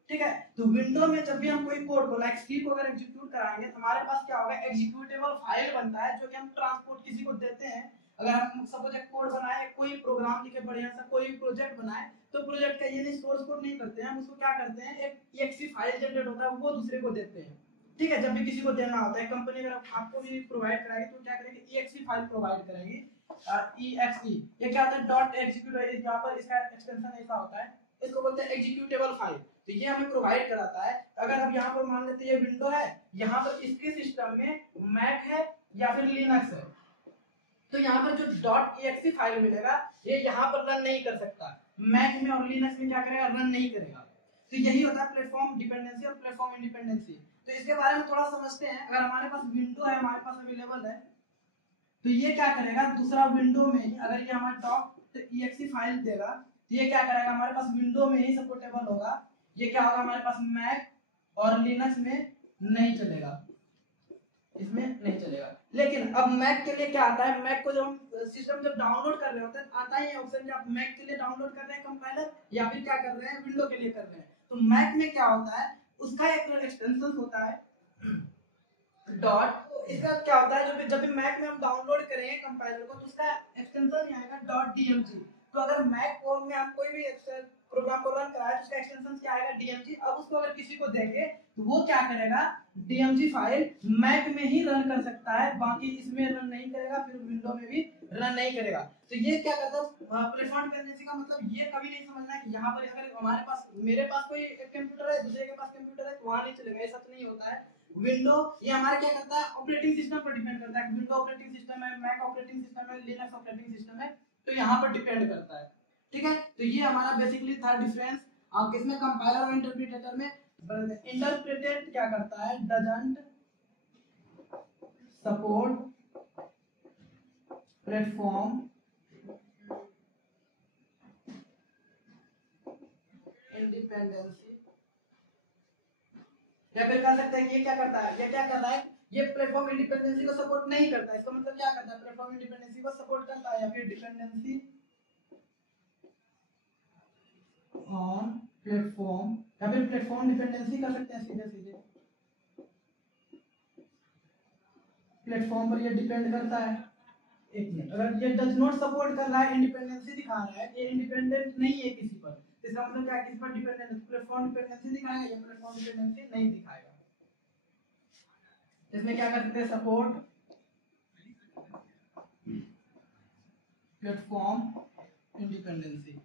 ठीक है, तो विंडो में जब भी हम कोई कोड को लाइक सी को अगर एग्जीक्यूट कराएंगे, तो हमारे पास क्या होगा, एग्जीक्यूटेबल फाइल बनता है, जो कि हम ट्रांसपोर्ट किसी को देते हैं। अगर हम सपोज एक कोड बनाए, कोई प्रोग्राम लिखे बढ़िया सा, कोई प्रोजेक्ट बनाए, तो प्रोजेक्ट का ये नहीं सोर्स कोड नहीं करते हैं हम, उसको क्या करते हैं, एक एक्सी फाइल जनरेट होता है वो दूसरे को देते हैं। ठीक है, जब भी किसी को देना होता है, कंपनी अगर आपको भी प्रोवाइड कराएगी तो क्या करेगी, एक्सी फाइल प्रोवाइड करेगी, exe। ये क्या होता है, डॉट एग्जीक्यूट, यहाँ पर इसका एक्सटेंशन ऐसा होता है, इसको बोलते हैं एग्जीक्यूटेबल फाइल। तो ये हमें प्रोवाइड कराता है। अगर अब यहाँ पर मान लेते हैं ये विंडो है, यहाँ पर इसके सिस्टम में मैक है या फिर लिनक्स है, तो यहाँ पर जो .exe फाइल मिलेगा ये यहाँ पर रन नहीं कर सकता, मैक में और लिनक्स में क्या करेगा, रन नहीं करेगा। तो यही होता है प्लेटफॉर्म डिपेंडेंसी और प्लेटफॉर्म इंडिपेंडेंसी। तो इसके बारे में थोड़ा समझते हैं। अगर हमारे पास विंडो है, हमारे पास अवेलेबल है, तो ये क्या करेगा, दूसरा विंडो में ही अगर ये हमारा .exe फाइल देगा, तो ये क्या करेगा, हमारे पास विंडो में ही सपोर्टेबल होगा। ये क्या होगा, हमारे पास मैक और लिनक्स में नहीं चलेगा, इसमें नहीं चलेगा। लेकिन अब मैक के लिए क्या आता है, मैक को जब हम सिस्टम जब डाउनलोड कर रहे होते हैं, आता ही है ऑप्शन कि आप मैक के लिए डाउनलोड कर रहे हैं कंपाइलर, या फिर क्या कर रहे हैं, विंडो के लिए कर रहे हैं। तो मैक में क्या होता है, उसका एक एक्सटेंशन होता है डॉट, इसका क्या होता है, जब भी मैक में हम डाउनलोड करेंगे कंपाइलर को, तो उसका एक्सटेंशन आएगा .dmg। तो अगर मैक को में हम कोई भी प्रोग्राम को रन कराए तो उसका एक्सटेंशन क्या आएगा, dmg। अब उसको अगर किसी को देंगे तो वो क्या करेगा, dmg फाइल मैक में ही रन कर सकता है, बाकी इसमें रन नहीं करेगा, फिर विंडो में भी रन नहीं करेगा। तो ये क्या करता है, प्लेटफॉर्म डिपेंडेंसी का मतलब ये कभी नहीं समझना है कि यहाँ पर अगर हमारे पास, मेरे पास कोई कंप्यूटर है, दूसरे के पास कंप्यूटर है, तो वहां नहीं चलेगा, ऐसा तो नहीं होता है। विंडो ये हमारे क्या करता है, ऑपरेटिंग सिस्टम पर डिपेंड करता है, विंडो ऑपरेटिंग सिस्टम है, मैक ऑपरेटिंग सिस्टम है, लिनक्स ऑपरेटिंग सिस्टम है, तो यहाँ पर डिपेंड करता है। ठीक है, तो ये हमारा बेसिकली था डिफरेंस। आप किसमें, कंपाइलर और इंटरप्रिटेटर में। इंटरप्रेटेड क्या करता है, डजंट सपोर्ट प्लेटफॉर्म इंडिपेंडेंसी, या फिर कह सकते हैं कि ये क्या करता है, ये क्या कर रहा है, ये प्लेटफॉर्म इंडिपेंडेंसी को सपोर्ट नहीं करता है। इसका मतलब क्या करता है, प्लेटफॉर्म इंडिपेंडेंसी को सपोर्ट करता है, या फिर डिपेंडेंसी ऑन प्लेटफॉर्म, या फिर प्लेटफॉर्म डिपेंडेंसी कर सकते हैं सीधे सीधे, प्लेटफॉर्म पर ये डिपेंड करता है। एक मिनट, अगर ये डज नॉट सपोर्ट कर रहा है, इंडिपेंडेंसी दिखा रहा है, ये इंडिपेंडेंट नहीं है किसी पर, इसका मतलब क्या है, किसी पर डिपेंडेंट, प्लेटफॉर्म डिपेंडेंसी दिखाएगा, ये प्लेटफॉर्म डिपेंडेंसी नहीं दिखाएगा। इसमें क्या कर सकते हैं, सपोर्ट प्लेटफॉर्म इंडिपेंडेंसी।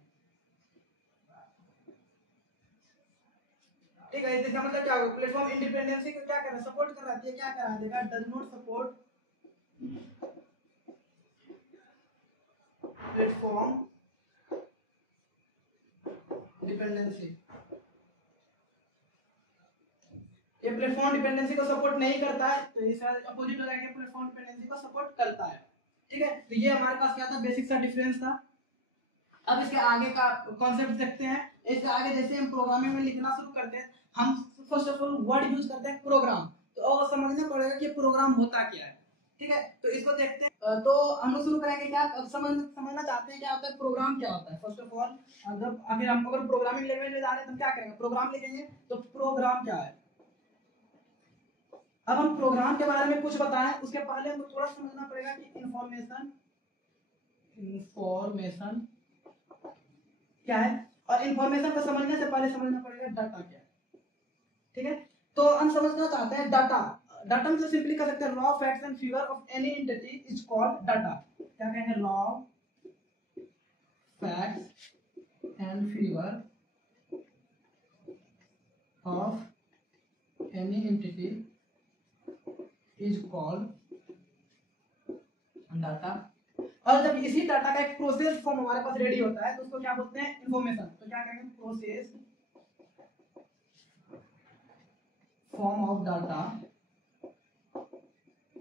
ठीक है, इसका मतलब क्या होगा, प्लेटफॉर्म इंडिपेंडेंसी को क्या कर रहा है, सपोर्ट कर रहा है, ये क्या करा देगा, does not support platform dependency. ये प्लेटफॉर्म डिपेंडेंसी को सपोर्ट नहीं करता है, तो इसका अपोजिट हो जाएगा, प्लेटफॉर्म डिपेंडेंसी को सपोर्ट करता है। ठीक है, तो ये हमारे पास क्या था, बेसिक सा डिफरेंस था। अब इसके आगे का कॉन्सेप्ट देखते हैं। इसके आगे जैसे हम प्रोग्रामिंग में लिखना शुरू करते हैं, हम first of all word use करते हैं प्रोग्राम, तो और समझना पड़ेगा कि प्रोग्राम होता क्या है। ठीक है, तो इसको देखते हैं। तो हम लोग शुरू करेंगे क्या, समझना चाहते हैं क्या होता है प्रोग्राम, क्या होता है। फर्स्ट ऑफ ऑल जब आखिर हम अगर प्रोग्रामिंग लैंग्वेज में जा रहे हैं तो क्या करेंगे, प्रोग्राम लिखेंगे। तो प्रोग्राम क्या है, अब हम प्रोग्राम के बारे में कुछ बताएं, उसके पहले हमको थोड़ा समझना पड़ेगा कि इंफॉर्मेशन क्या है, और इंफॉर्मेशन को समझने से पहले समझना पड़ेगा डाटा क्या है। ठीक है, तो हम समझना चाहते हैं डाटा। डाटा मतलब सिंपली कह सकते हैं raw facts and figure of any entity is called data. क्या कहेंगे, raw facts and figure of any entity is called data. और जब इसी डाटा का एक प्रोसेस फॉर्म हमारे पास रेडी होता है तो उसको क्या बोलते हैं, इंफॉर्मेशन। तो क्या कहेंगे, process form of data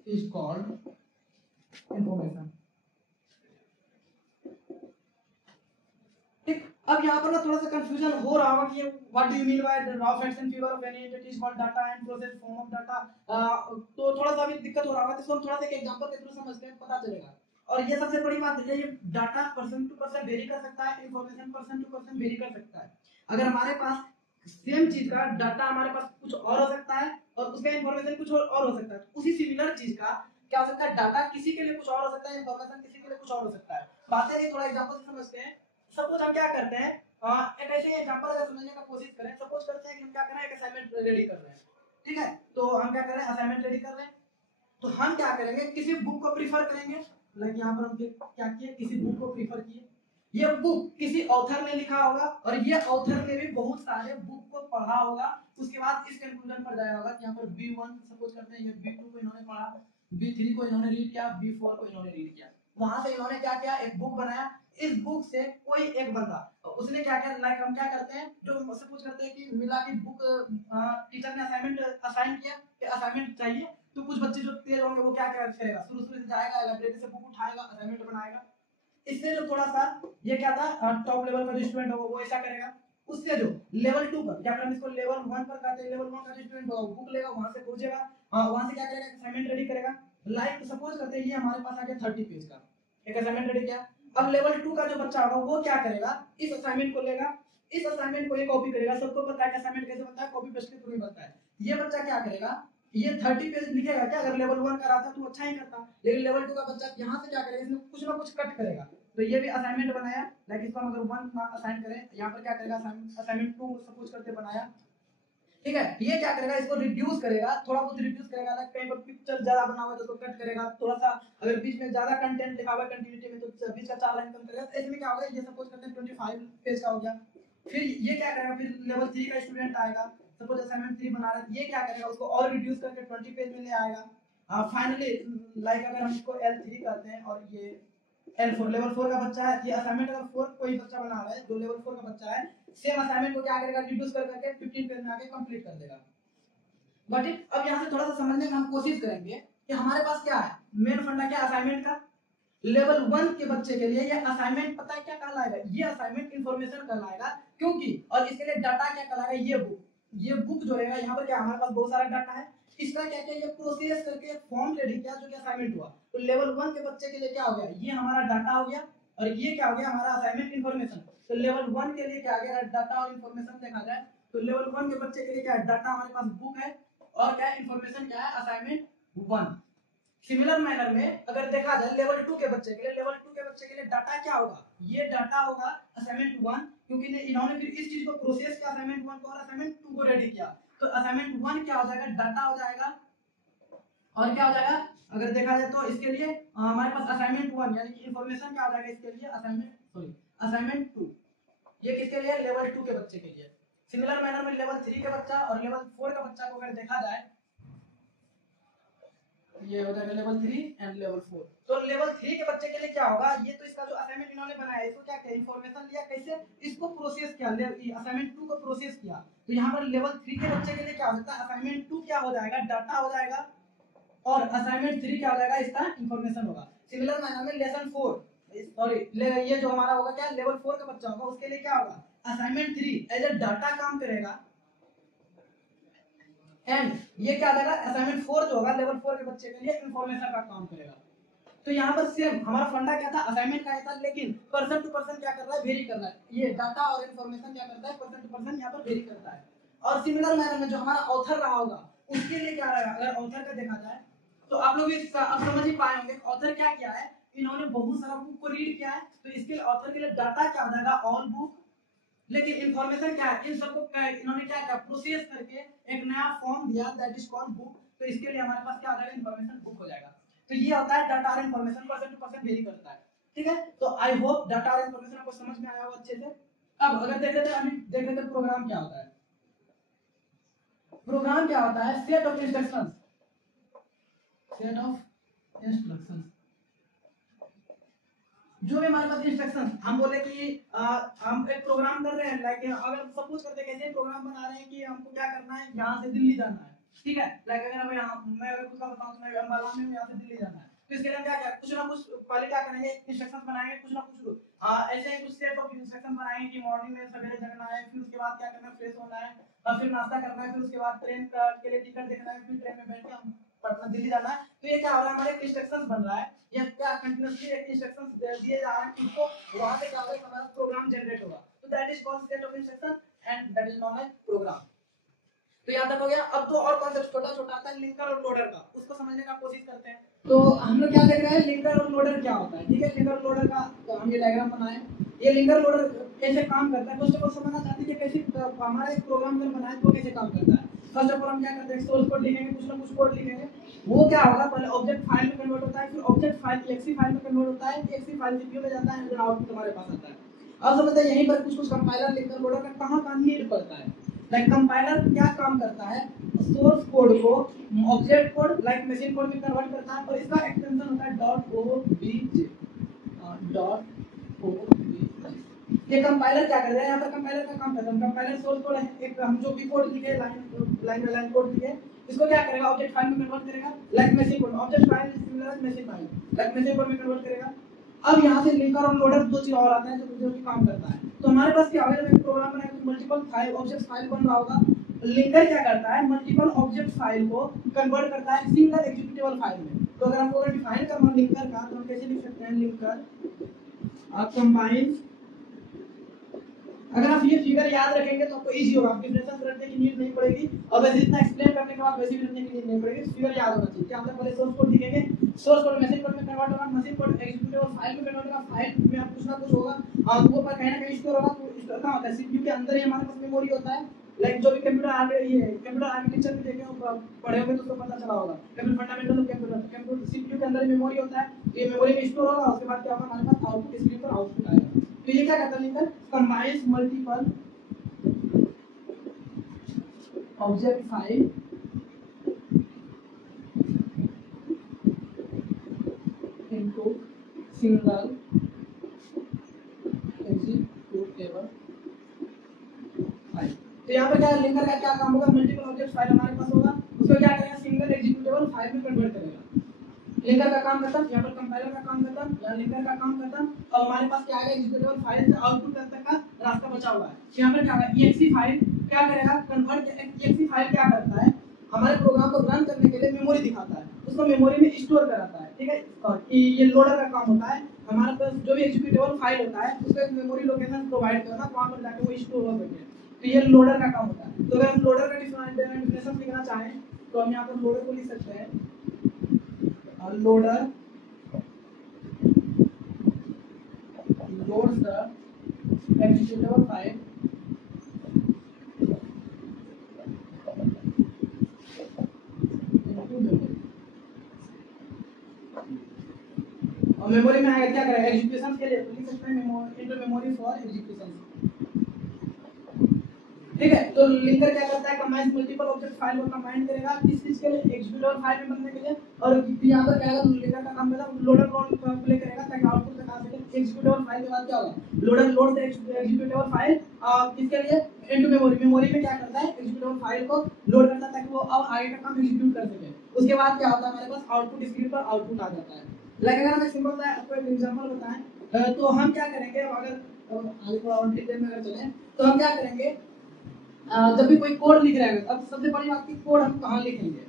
is called information. ठीक, अब यहाँ पर ना थोड़ा सा कंफ्यूजन हो रहा होगा कि what do you mean bye raw facts and figure of any entity is called data and process form of data. तो थोड़ा सा अभी दिक्कत हो रहा होगा, तो इसको हम थोड़ा सा एक एग्जांपल के थ्रू समझते हैं, पता चलेगा। और ये सबसे बड़ी बात है, ये data person to person vary कर सकता है, information person to person vary कर सकता है। अगर हमारे पास सेम चीज का डाटा हमारे पास कुछ और हो सकता है और उसका इंफॉर्मेशन कुछ और हो सकता है, तो उसी सिमिलर चीज का क्या हो सकता है, डाटा किसी के लिए कुछ और हो सकता है, इन्फॉर्मेशन किसी के लिए कुछ और हो सकता है। बातें नहीं, थोड़ा एग्जांपल से समझते हैं। सपोज हम क्या करते हैं, एक ऐसे एग्जांपल अगर समझने का कोशिश करें, सपोज करते हैं कि हम क्या कर रहे हैं, एक असाइनमेंट रेडी कर रहे हैं, ठीक है। तो हम क्या कर रहे हैं, असाइनमेंट रेडी कर रहे हैं। तो हम क्या करेंगे, किसी बुक को प्रीफर करेंगे। लाइक यहाँ पर हम क्या किए, किसी बुक को प्रीफर किए। ये बुक किसी ऑथर ने लिखा होगा और ये ऑथर ने भी बहुत सारे बुक को पढ़ा होगा। उसके बाद इस कंक्लूजन पर जाया होगा कि यहाँ पर B1 सपोज करते हैं, ये B2 को इन्होंने पढ़ा, B3 को इन्होंने रीड किया, B4 को इन्होंने रीड किया। वहां से इन्होंने क्या किया, एक बुक बनाया। इस बुक से कोई एक बंदा उसने क्या किया, लाइक हम क्या करते हैं, जो सपोज करते हैं कि मिला की बुक टीचर ने असाइनमेंट असाइन किया कि असाइनमेंट चाहिए, तो कुछ बच्चे जो तेज होंगे वो क्या क्या करेगा, शुरू से जाएगा लाइब्रेरी से बुक उठाएगा, असाइनमेंट बनाएगा। इससे जो थोड़ा सा ये क्या था, टॉप लेवल का जो स्टूडेंट होगा वो ऐसा करेगा। उससे जो लेवल 2 पर, या फिर हम इसको लेवल 1 पर कहते हैं, लेवल 1 का जो स्टूडेंट होगा वो बुक लेगा, वहां से खोजेगा, वहां से क्या करेगा, असाइनमेंट रेडी करेगा। लाइक सपोज करते हैं ये हमारे पास आ गया 30 पेज का एक असाइनमेंट रेडी किया। अब लेवल 2 का जो बच्चा होगा वो क्या करेगा, इस असाइनमेंट को लेगा, इस असाइनमेंट को ये कॉपी करेगा। सबको पता है कि असाइनमेंट कैसे बनता है, कॉपी पेस्ट के थ्रू ही बनता है। ये बच्चा क्या करेगा, ये 30 पेज लिखेगा क्या, अगर लेवल 1 का रहा था तो अच्छा ही करता, लेकिन लेवल 2 का बच्चा यहाँ से क्या करेगा, इसमें कुछ ना कुछ कट करेगा। तो ये भी असाइनमेंट बनाया, लाइक इसको हम अगर 1 मार्क असाइन करें, यहाँ पर क्या करेगा, असाइनमेंट 2 सपोज करते बनाया, ठीक है। ये क्या करेगा, इसको रिड्यूस करेगा, थोड़ा बहुत रिड्यूस करेगा। लाइक कहीं पर पिक्चर ज्यादा बना हुआ है तो उसको कट करेगा, थोड़ा सा अगर बीच में ज्यादा कंटेंट लिखा हुआ है कंटिन्यूटी में तो बीच का 4 लाइन कम करेगा। तो इसमें क्या होगा, ये सपोज करते हैं 25 पेज का हो गया। फिर ये क्या करेगा, फिर लेवल 3 का स्टूडेंट आएगा, सपोज असाइनमेंट 3 बना रहा है, ये क्या करेगा, उसको और रिड्यूस करके 20 पेज में ले आएगा। फाइनली लाइक अगर हम इसको L3 करते हैं और ये L4 लेवल 4 का बच्चा है, ये असाइनमेंट अगर 4 कोई बच्चा बना रहा है जो लेवल 4 का बच्चा है, सेम असाइनमेंट को क्या करेगा, रिड्यूस कर करके 15 पेज में आके कंप्लीट कर देगा। बट अब यहाँ से थोड़ा सा समझने की हम कोशिश करेंगे कि हमारे पास क्या है, मेन फंडा क्या असाइनमेंट का। लेवल 1 के बच्चे के लिए ये असाइनमेंट पता है क्या कहलाएगा, ये असाइनमेंट इंफॉर्मेशन कहलाएगा, क्योंकि और इसके लिए डाटा क्या कहलाएगा, ये बुक जो रहेगा, यहाँ पर क्या हमारे पास बहुत सारा डाटा है, इसका क्या क्या ये प्रोसेस करके फॉर्म रेडी किया जो कि असाइनमेंट हुआ। तो लेवल 1 के बच्चे के लिए क्या हो गया, ये हमारा डाटा हो गया और ये क्या हो गया, हमारा असाइनमेंट इंफॉर्मेशन। तो लेवल 1 के लिए क्या आ गया, डाटा और इंफॉर्मेशन देखा जाए तो लेवल 1 के बच्चे के लिए क्या है, डाटा हमारे पास बुक है और क्या इंफॉर्मेशन क्या है, असाइनमेंट 1। सिमिलर मैनर में अगर देखा जाए लेवल 2 के बच्चे के लिए, लेवल 2 के बच्चे के लिए डाटा क्या होगा, ये डाटा होगा असाइनमेंट 1, क्योंकि इन्होंने फिर इस चीज को प्रोसेस किया असाइनमेंट 1 को और असाइनमेंट 2 को रेडी किया। तो असाइनमेंट 1 क्या हो जाएगा, डाटा हो जाएगा, और क्या हो जाएगा अगर देखा जाए तो इसके लिए हमारे पास असाइनमेंट 1 यानी कि इंफॉर्मेशन क्या हो जाएगा, इसके लिए असाइनमेंट 2। ये किसके लिए, लेवल 2 के बच्चे के लिए। सिमिलर मैनर में लेवल 3 के बच्चा और लेवल 4 का बच्चा को अगर देखा जाए, ये हो जाएगा लेवल 3 एंड लेवल 4। तो लेवल 3 के बच्चे के लिए क्या होगा, ये तो इसका जो असाइनमेंट इन्होंने बनाया इसको क्या किया, इंफॉर्मेशन लिया, कैसे इसको प्रोसेस किया, असाइनमेंट 2 को प्रोसेस किया। तो यहाँ पर लेवल 3 के बच्चे के लिए क्या हो सकता है, असाइनमेंट 2 क्या हो जाएगा, डाटा हो जाएगा, और असाइनमेंट 3 क्या हो जाएगा, इसका इंफॉर्मेशन होगा। सिमिलर मैनर में लेसन 4 सॉरी ये जो हमारा होगा क्या, लेवल 4 का बच्चा होगा, उसके लिए क्या होगा, असाइनमेंट 3 एज ए डाटा काम करेगा, एंड ये क्या देगा, असाइनमेंट 4 जो होगा लेवल 4 के बच्चे के लिए इंफॉर्मेशन का काम करेगा। तो यहाँ पर सेम हमारा फंडा क्या था, असाइनमेंट का था, लेकिन पर्सन टू पर्सन क्या कर रहा है, वेरी कर रहा है। ये डाटा और इंफॉर्मेशन क्या करता है, पर्सन टू पर्सन यहाँ पर वेरी करता है। और सिमिलर मैनर में जो हमारा ऑथर रहा होगा उसके लिए क्या रहेगा, अगर ऑथर का देखा जाए तो आप लोग अब समझ ही पाए होंगे ऑथर क्या किया है, इन्होंने बहुत सारा बुक को रीड किया है। तो इसके लिए ऑथर के लिए डाटा क्या हो जाएगा, ऑल बुक, लेकिन इंफॉर्मेशन क्या है, इन सबको इन्होंने क्या किया, प्रोसेस करके एक नया फॉर्म दिया दैट इज कॉल्ड बुक। तो इसके लिए हमारे पास क्या आ जाएगा, इंफॉर्मेशन बुक हो जाएगा। तो ये होता है डाटा और information person to person vary करता है, ठीक है। तो आई होप डाटा और इंफॉर्मेशन आपको समझ में आया होगा अच्छे से। अब अगर देख लेते हैं प्रोग्राम क्या होता है। प्रोग्राम क्या होता है, set of instructions, set of instructions, जो भी हमारे पास इंस्ट्रक्शन, हम बोले कि हम एक प्रोग्राम कर रहे हैं, लाइक अगर सपोज करते कैसे प्रोग्राम बना रहे हैं कि हमको क्या करना है, यहाँ से दिल्ली जाना है, ठीक है। लाइक अगर मैं अगर खुद का बताऊं, मैं अंबाला में यहाँ से दिल्ली जाना है, तो इसके लिए क्या क्या कुछ ना कुछ पहले क्या करेंगे, इंस्ट्रक्शंस बनाएंगे, कुछ ना कुछ ऐसे कुछ सेट ऑफ इंस्ट्रक्शन बनाएंगे कि मॉर्निंग में सवेरे जगना है, फिर उसके बाद क्या करना है, फ्रेश होना है, और फिर नाश्ता करना है, फिर उसके बाद ट्रेन के लिए टिकट देखना है, फिर ट्रेन में बैठ के हम पटना दिल्ली जाना है। तो ये क्या हो रहा है, हमारे इंस्ट्रक्शंस बन रहा है, ये क्या कंटीन्यूअसली एक इंस्ट्रक्शंस दिए जा रहे हैं किसको, वहां से क्या होगा, हमारा प्रोग्राम जनरेट होगा। तो that is called set of instruction and that is known as program. तो यहाँ तक हो गया। अब तो और कॉन्सेप्ट छोटा छोटा आता है लिंकर और लोडर का, उसको समझने का कोशिश करते हैं। तो हम लोग क्या देख रहे हैं, लिंकर और लोडर क्या होता है। ठीक है, लिंकर और लोडर का तो हम ये डायग्राम बनाए। ये लिंकर लोडर कैसे काम करता है, फर्स्ट ऑफ ऑल समझना चाहते हैं कि कैसे हमारा एक प्रोग्राम अगर बनाए तो कैसे काम करता है। फर्स्ट ऑफ ऑल हम क्या करते हैं, सोर्स कोड लिखेंगे, कुछ ना कुछ कोड लिखेंगे। वो क्या होगा, पहले ऑब्जेक्ट फाइल में कन्वर्ट होता है, फिर ऑब्जेक्ट फाइल एक्सी फाइल में कन्वर्ट होता है, एक्सी फाइल सीपीयू में जाता है, फिर आउटपुट हमारे पास आता है। अब समझते हैं यहीं पर कुछ कुछ कंपाइलर लिंकर लोडर का कहाँ नीड पड़ता है। लाइक कंपाइलर क्या काम करता है, सोर्स कोड को object code like machine code में कन्वर्ट करता है, और इसका एक्सटेंशन होता है .obj। ये कंपाइलर क्या कर रहा है, यहाँ पर कंपाइलर का काम करता है। कंपाइलर सोर्स कोड है, एक हम जो भी कोड लिखे लाइन बाय लाइन कोड लिखे, इसको क्या करेगा, ऑब्जेक्ट फाइल में कन्वर्ट करेगा like machine code. Object file similar machine file like machine code में कन्वर्ट करेगा। अब यहाँ से लिंकर और लोडर दो चीज और आता है जो काम करता है। तो हमारे पास क्या होगा, जब एक प्रोग्राम बनाए तो मल्टीपल फाइल ऑब्जेक्ट फाइल बन रहा होगा। लिंकर क्या करता है, मल्टीपल ऑब्जेक्ट फाइल को कन्वर्ट करता है सिंगल एग्जीक्यूटेबल फाइल में। तो अगर हमको डिफाइन करना है लिंकर का, तो हम कैसे लिख सकते हैं, लिंकर कंबाइन। अगर आप ये फिगर याद रखेंगे तो आपको इजी होगा, आपको डिफरेंसेस रखने की नीड नहीं पड़ेगी, और वैसे इतना एक्सप्लेन करने के बाद वैसे भी रखने की नीड नहीं पड़ेगी। फिगर याद होना चाहिए। क्या होता है, पहले सोर्स कोड लिखेंगे, सोर्स कोड मशीन कोड में कन्वर्ट होगा, मशीन कोड एग्जीक्यूटेबल फाइल में कन्वर्ट होगा, फाइल में आप कुछ ना कुछ होगा, वो पर कहीं ना कहीं स्टोर होगा। तो स्टोर कहाँ होता है, सीपीयू के अंदर ही हमारे पास मेमोरी होता है। लाइक जो भी कंप्यूटर आर्किटेक्चर में देखे हो, पढ़े होंगे तो पता चला होगा, computer fundamental of computer CPU के अंदर मेमोरी होता है। ये मेमोरी में स्टोर होगा, उसके बाद क्या होगा, हमारे पास आउटपुट स्क्रीन पर आउटपुट आएगा। तो ये क्या करता है linker, combines multiple object file into single executable file. तो यहाँ पे क्या लिंकर का क्या काम होगा, मल्टीपल ऑब्जेक्ट फाइल हमारे पास होगा, उसको क्या करेगा, सिंगल एग्जीक्यूटेबल फाइल में कन्वर्ट करेगा। लिंकर का काम करता है, यहाँ पर कंपाइलर का काम करता है, यहाँ लिंकर का काम करता है, और हमारे पास क्या है, एग्जीक्यूटेबल फाइल से आउटपुट तक का रास्ता बचा हुआ है। यहाँ पर क्या है, exe फाइल क्या करेगा, कन्वर्ट। exe फाइल क्या करता है, हमारे प्रोग्राम को रन करने के लिए मेमोरी दिखाता है, उसको मेमोरी में स्टोर कराता है। ठीक है, और ये लोडर का काम होता है, हमारे पास जो भी एग्जीक्यूटेबल फाइल होता है उसको एक मेमोरी लोकेशन प्रोवाइड करना, वहां पर जाके वो स्टोर हो सके। तो ये लोडर का काम होता है। तो अगर हम लोडर का डेफिनेशन लिखना चाहें तो हम यहाँ पर लोडर को लिख सकते हैं, loader loads the executable file into memory। और मेमोरी में आएगा, क्या करेगा, एग्जीक्यूशन के लिए लिख सकते हैं memory into memory for execution. ठीक है, तो लिंकर क्या करता है, कंबाइंस मल्टीपल ऑब्जेक्ट फाइल को कंबाइन करेगा किस चीज के लिए, एग्जीक्यूटेबल फाइल में बनने के लिए। और यहाँ पर क्या है, लिंकर का काम करेगा, लोडर रोल प्ले करेगा ताकि आउटपुट तक आ सके। एग्जीक्यूटेबल फाइल के बाद क्या होगा, loader load the executable file किसके लिए, इनटू मेमोरी। मेमोरी में क्या करता है, एग्जीक्यूटेबल फाइल को लोड करता है ताकि वो अब आगे का काम एग्जीक्यूट कर सके। उसके बाद क्या होता है, हमारे पास आउटपुट स्क्रीन पर आउटपुट आ जाता है। लाइक अगर हम सिंपल सा आपको एक एग्जांपल बताएं, तो हम क्या करेंगे, अगर आगे थोड़ा और डिटेल में अगर चलें तो हम क्या करेंगे, जब भी कोई कोड लिख रहे हैं, अब सबसे बड़ी बात की कोड हम कहाँ लिखेंगे,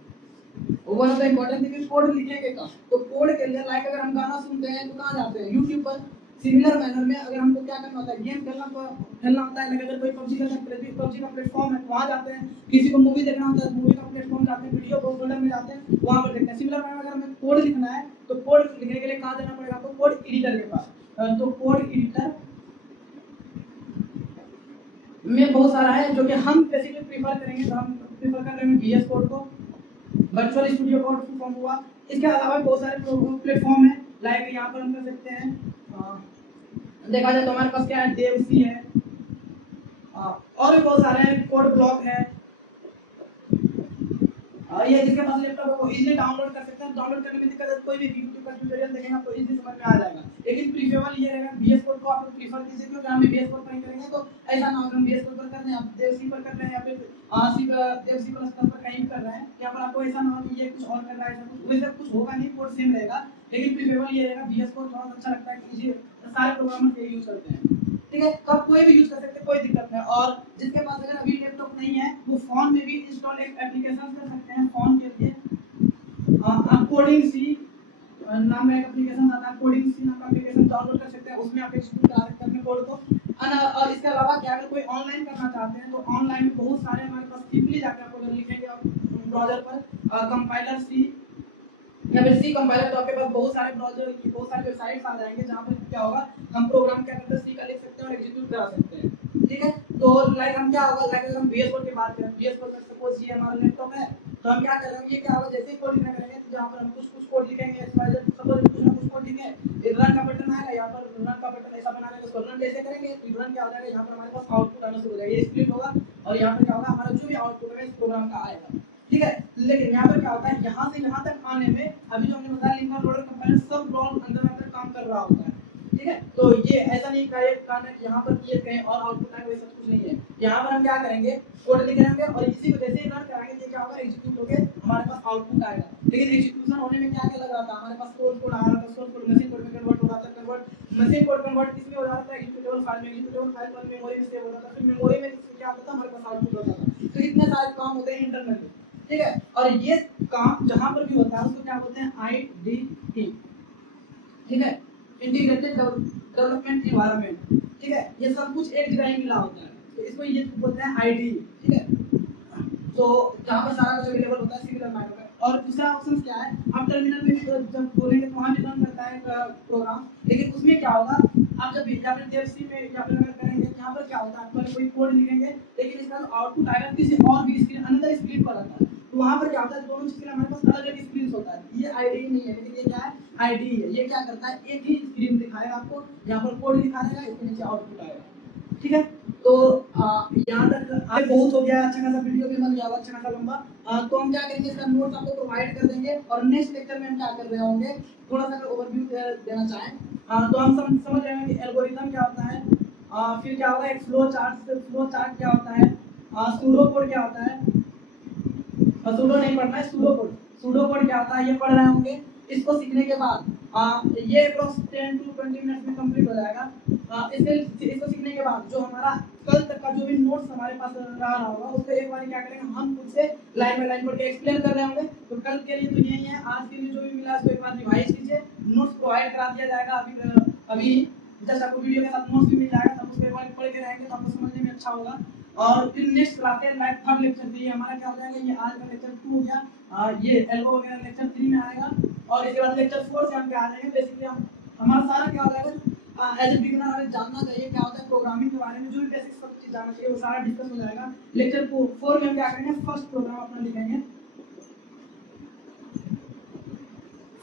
one of the important thing is code लिखेंगे कहाँ। तो कोड के लिए लाइक अगर हम गाना सुनते हैं तो कहाँ जाते हैं, यूट्यूब पर। सिमिलर मैनर में अगर हमको क्या करना होता है, गेम खेलना होता है, अगर कोई पबजी का प्लेटफॉर्म है वहाँ जाते हैं, किसी को मूवी देखना होता है मूवी का प्लेटफॉर्म जाते हैं, वीडियो फोल्डर में जाते हैं, वहाँ पर देखते हैं। सिमिलर मैनर अगर हमें कोड लिखना है तो कोड लिखने के लिए कहाँ जाना पड़ेगा, तो कोड एडिटर के पास। तो कोड एडिटर में बहुत सारा है जो कि हम बेसिकली प्रीफर करेंगे, तो हम प्रीफर कर रहे हैं VS कोड को, वर्चुअल स्टूडियो कोड फॉर्म हुआ। इसके अलावा बहुत सारे प्लेटफॉर्म है, लाइक यहाँ पर हम कर सकते हैं, देखा जाए तो हमारे पास क्या है, देवसी है, और भी बहुत सारे हैं, कोड ब्लॉक है। ये जिसके पास लैपटॉप है वो इजीली डाउनलोड कर सकते हैं। डाउनलोड करने में दिक्कत है, कोई भी यूट्यूब का ट्यूटोरियल देखेंगे आपको इजीली समझ में आ जाएगा। लेकिन प्रीफरेबल ये रहेगा, VS कोड को आप प्रीफर कीजिए, क्योंकि हम VS कोड पर करेंगे तो ऐसा ना हो कि हम VS कोड पर कर रहे हैं, आप देवसी पर कर रहे हैं, या फिर देवसी पर कहीं कर रहे हैं, यहाँ पर आपको ऐसा ना हो कि ये कुछ और कर रहा है, वैसे कुछ होगा नहीं, कोड सेम रहेगा। लेकिन प्रीफरेबल ये रहेगा, VS कोड बहुत अच्छा लगता है कि सारे प्रोग्रामर ये यूज करते हैं। ठीक है, तो आप कोई भी यूज कर सकते हैं, कोई दिक्कत नहीं। और जिसके पास अगर अभी लैपटॉप नहीं है वो फोन में भी इंस्टॉल एक एप्लीकेशन कर सकते हैं फोन के लिए, आप कोडिंग सी नाम का एक एप्लीकेशन आता है, कोडिंग सी नाम का एप्लीकेशन डाउनलोड कर सकते हैं, उसमें आप एक्सक्यूट करा सकते हैं अपने कोड को। और इसके अलावा क्या अगर कोई ऑनलाइन करना चाहते हैं तो ऑनलाइन में बहुत सारे हमारे पास सिंपली जाकर आपको अगर लिखेंगे आप ब्राउजर पर कंपाइलर सी या फिर सी कंपाइलर, तो आपके पास बहुत सारे ब्राउजर की बहुत सारे वेबसाइट्स आ जाएंगे जहां पर क्या होगा हम प्रोग्राम क्या करते हैं सी का लिख सकते हैं और एग्जीक्यूट करा सकते हैं। ठीक है, तो लाइक हम क्या होगा लाइक अगर हम VS कोड की बात करें, VS कोड में सपोज ये हमारा लैपटॉप है तो हम क्या करेंगे, ये क्या होगा जैसे ही कोड लिखना करेंगे तो जहां पर हम कुछ कोड लिखेंगे XYZ, सपोज कुछ ना कुछ कोड लिखे, एक रन का बटन आएगा, यहां पर रन का बटन ऐसा बना देंगे, उसको रन कैसे करेंगे तो रन क्या हो जाएगा, यहां पर हमारे पास आउटपुट आना शुरू हो जाएगा, ये स्प्लिट होगा और यहां पर क्या होगा हमारा जो भी आउटपुट है इस प्रोग्राम का आएगा। ठीक है, लेकिन यहाँ पर क्या होता है यहाँ से यहाँ तक आने में अभी जो हमने बताया लिंकर लोडर कंपाइलर सब ब्राउज अंदर काम कर रहा होता है। ठीक है, तो ये ऐसा नहीं कारण है कि यहाँ पर किए कहीं और आउटपुट आए, वैसा कुछ नहीं है। यहाँ पर हम क्या करेंगे कोड लिखेंगे और इसी को जैसे ही रन कराएंगे तो क्या होगा एग्जीक्यूट होकर हमारे पास आउटपुट आएगा। लेकिन एग्जीक्यूशन होने में क्या क्या लग रहा था, हमारे पास सोर्स कोड आ रहा था, सोर्स कोड मशीन कोड में कन्वर्ट हो रहा था, कन्वर्ट मशीन कोड कन्वर्ट किसमें हो रहा था एग्जीक्यूटेबल फाइल में, एग्जीक्यूटेबल फाइल पर मेमोरी में सेव होता था, फिर मेमोरी में क्या होता था हमारे पास आउटपुट होता था। तो इतने सारे काम होते हैं इंटरनल। ठीक है, और ये काम जहां पर भी होता है उसको क्या बोलते हैं IDE। ठीक है, इंटीग्रेटेड डेवलपमेंट एनवायरनमेंट। ठीक है, ये सब कुछ एक जगह ही मिला होता है तो इसको ये बोलते हैं IDE। ठीक है, तो जहां पर सारा कुछ अवेलेबल होता है सिमिलर माइक्रो में। और दूसरा ऑप्शन क्या है, आप टर्मिनल में भी जब बोलेंगे तो वहां भी रन करता है प्रोग्राम, लेकिन उसमें क्या होगा आप जब या फिर DFC में या फिर अगर करेंगे यहाँ पर क्या होता है आप कोई कोड लिखेंगे लेकिन इसका आउटपुट आएगा किसी और भी स्क्रीन अनदर स्क्रीन पर आता है, तो वहां पर क्या होता है दोनों चीज के लिए हमारे पास अलग अलग स्क्रीन होता है। ये IDE नहीं है लेकिन ये क्या है IDE है। ये क्या करता है एक ही स्क्रीन दिखाएगा आपको, यहाँ पर कोड दिखा देगा, इसके नीचे आउटपुट आएगा। ठीक है, तो यहाँ तक आज बहुत हो गया, अच्छा खासा वीडियो भी बन गया होगा, अच्छा खासा लंबा। तो हम क्या करेंगे इसका नोट्स आपको प्रोवाइड कर देंगे और नेक्स्ट लेक्चर में हम क्या कर रहे होंगे थोड़ा सा ओवरव्यू देना चाहें तो हम समझ रहे हैं कि एल्गोरिथम क्या होता है, फिर क्या होगा एक फ्लो चार्ट क्या होता है, सूडो कोड क्या होता है, सूडो नहीं पढ़ना है सूडो कोड क्या होता है ये पढ़ रहे होंगे। इसको सीखने के बाद ये अप्रॉक्स 10 to 20 मिनट्स में कंप्लीट हो जाएगा। इसको सीखने के बाद जो हमारा कल तक का जो भी नोट्स हमारे पास रहा होगा उसको एक बार क्या करेंगे हम खुद से लाइन बाय लाइन पढ़ के एक्सप्लेन कर रहे होंगे। तो कल के लिए तो यही है, आज के लिए जो भी मिला उसको एक बार रिवाइज कीजिए, नोट्स प्रोवाइड करा दिया जाएगा अभी जैसे आपको वीडियो के साथ नोट्स भी मिल जाएगा, तब उसके बाद पढ़ के रहेंगे तो आपको समझने में अच्छा होगा। और फिर नेक्स्ट क्लास है लाइक थर्ड लेक्चर से हमारा क्या हो जाएगा, ये आज का लेक्चर 2 हो गया, ये एल्गो वगैरह लेक्चर 3 में आएगा और इसके बाद लेक्चर 4 से हम क्या आ जाएंगे बेसिकली हम हमारा सारा क्या हो जाएगा एज ए बिगिनर हमें जानना चाहिए क्या होता है प्रोग्रामिंग के बारे में, जो भी बेसिक सब चीज जानना चाहिए वो सारा डिस्कस हो जाएगा। लेक्चर 4 में हम क्या करेंगे फर्स्ट प्रोग्राम अपना लिखेंगे,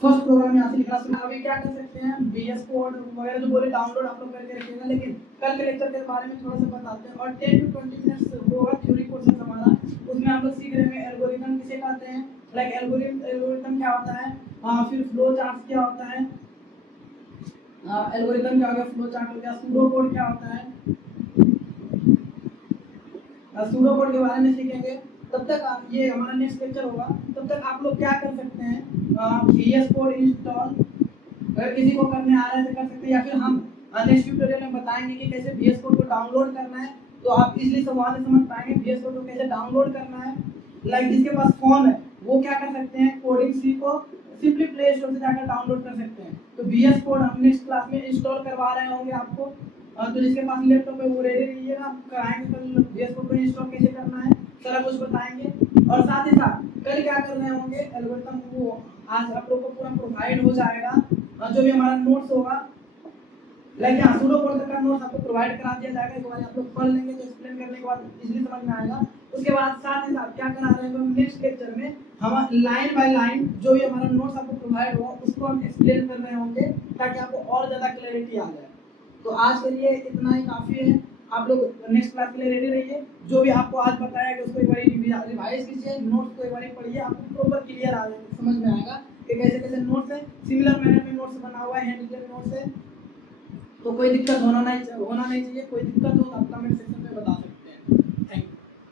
फर्स्ट प्रोग्राम यहाँ से लिखना शुरू। अभी क्या कर सकते हैं VS कोड वगैरह जो बोले डाउनलोड आप लोग करके रखिएगा, लेकिन कल के लेक्चर के बारे में थोड़ा सा बताते हैं। और 10 to 20 मिनट्स होगा थ्योरी कोर्सेज हमारा, उसमें हम लोग सीख रहे हैं एल्गोरिथम किसे कहते हैं, लाइक एल्गोरिथम क्या होता है, फिर फ्लो चार्ट क्या होता है, एल्गोरिथम क्या हो गया, फ्लो चार्ट हो गया, सूडो कोड क्या होता है, सूडो कोड के बारे में सीखेंगे। तब तक आप ये हमारा नेक्स्ट लेक्चर होगा, तब तक आप लोग क्या कर सकते हैं VS कोड इंस्टॉल अगर किसी को करने आ रहा है तो कर सकते हैं, या फिर हम नेक्स्ट ट्यूटोरियल में बताएंगे कि कैसे VS कोड को डाउनलोड करना है, तो आप इजीली सब वहां से समझ पाएंगे VS कोड को कैसे डाउनलोड करना है। लाइक जिसके पास फोन है वो क्या कर सकते हैं कोडिंग सी को सिंपली प्ले स्टोर से जाकर डाउनलोड कर सकते हैं। तो VS कोड हम नेक्स्ट क्लास में इंस्टॉल करवा रहे होंगे आपको, तो जिसके पास लैपटॉप है वो रेडी रहिएगा, आप कराएंगे कल VS कोड को इंस्टॉल कैसे करना है सारा कुछ बताएंगे। और साथ ही साथ कल क्या कर रहे होंगे एल्गोरिथम वो आज आप लोग को पूरा प्रोवाइड हो जाएगा, जो भी हमारा नोट्स होगा लाइक यहाँ सूडो कोड का नोट्स आपको प्रोवाइड करा दिया जाएगा, एक बार आप लोग पढ़ लेंगे तो एक्सप्लेन करने के बाद इजीली समझ में आएगा। उसके बाद साथ ही साथ क्या करा रहे हैं हम नेक्स्ट लेक्चर में हम लाइन बाय लाइन जो भी हमारा नोट्स आपको प्रोवाइड हुआ उसको हम एक्सप्लेन कर रहे होंगे ताकि आपको और ज्यादा क्लैरिटी आ जाए। तो आज के लिए इतना ही काफी है, आप लोग नेक्स्ट क्लास के लिए रेडी रहिए। जो भी आपको आज बताया कि उसको एक बार रिवाइज कीजिए, नोट्स को एक बार पढ़िए, आपको प्रॉपर क्लियर आ जाएगा, समझ में आएगा कि कैसे कैसे नोट्स है, सिमिलर मैनर में नोट्स बना हुआ है, हैंड रिटन नोट्स है, तो कोई दिक्कत होना नहीं चाहिए। कोई दिक्कत हो तो आप कमेंट सेक्शन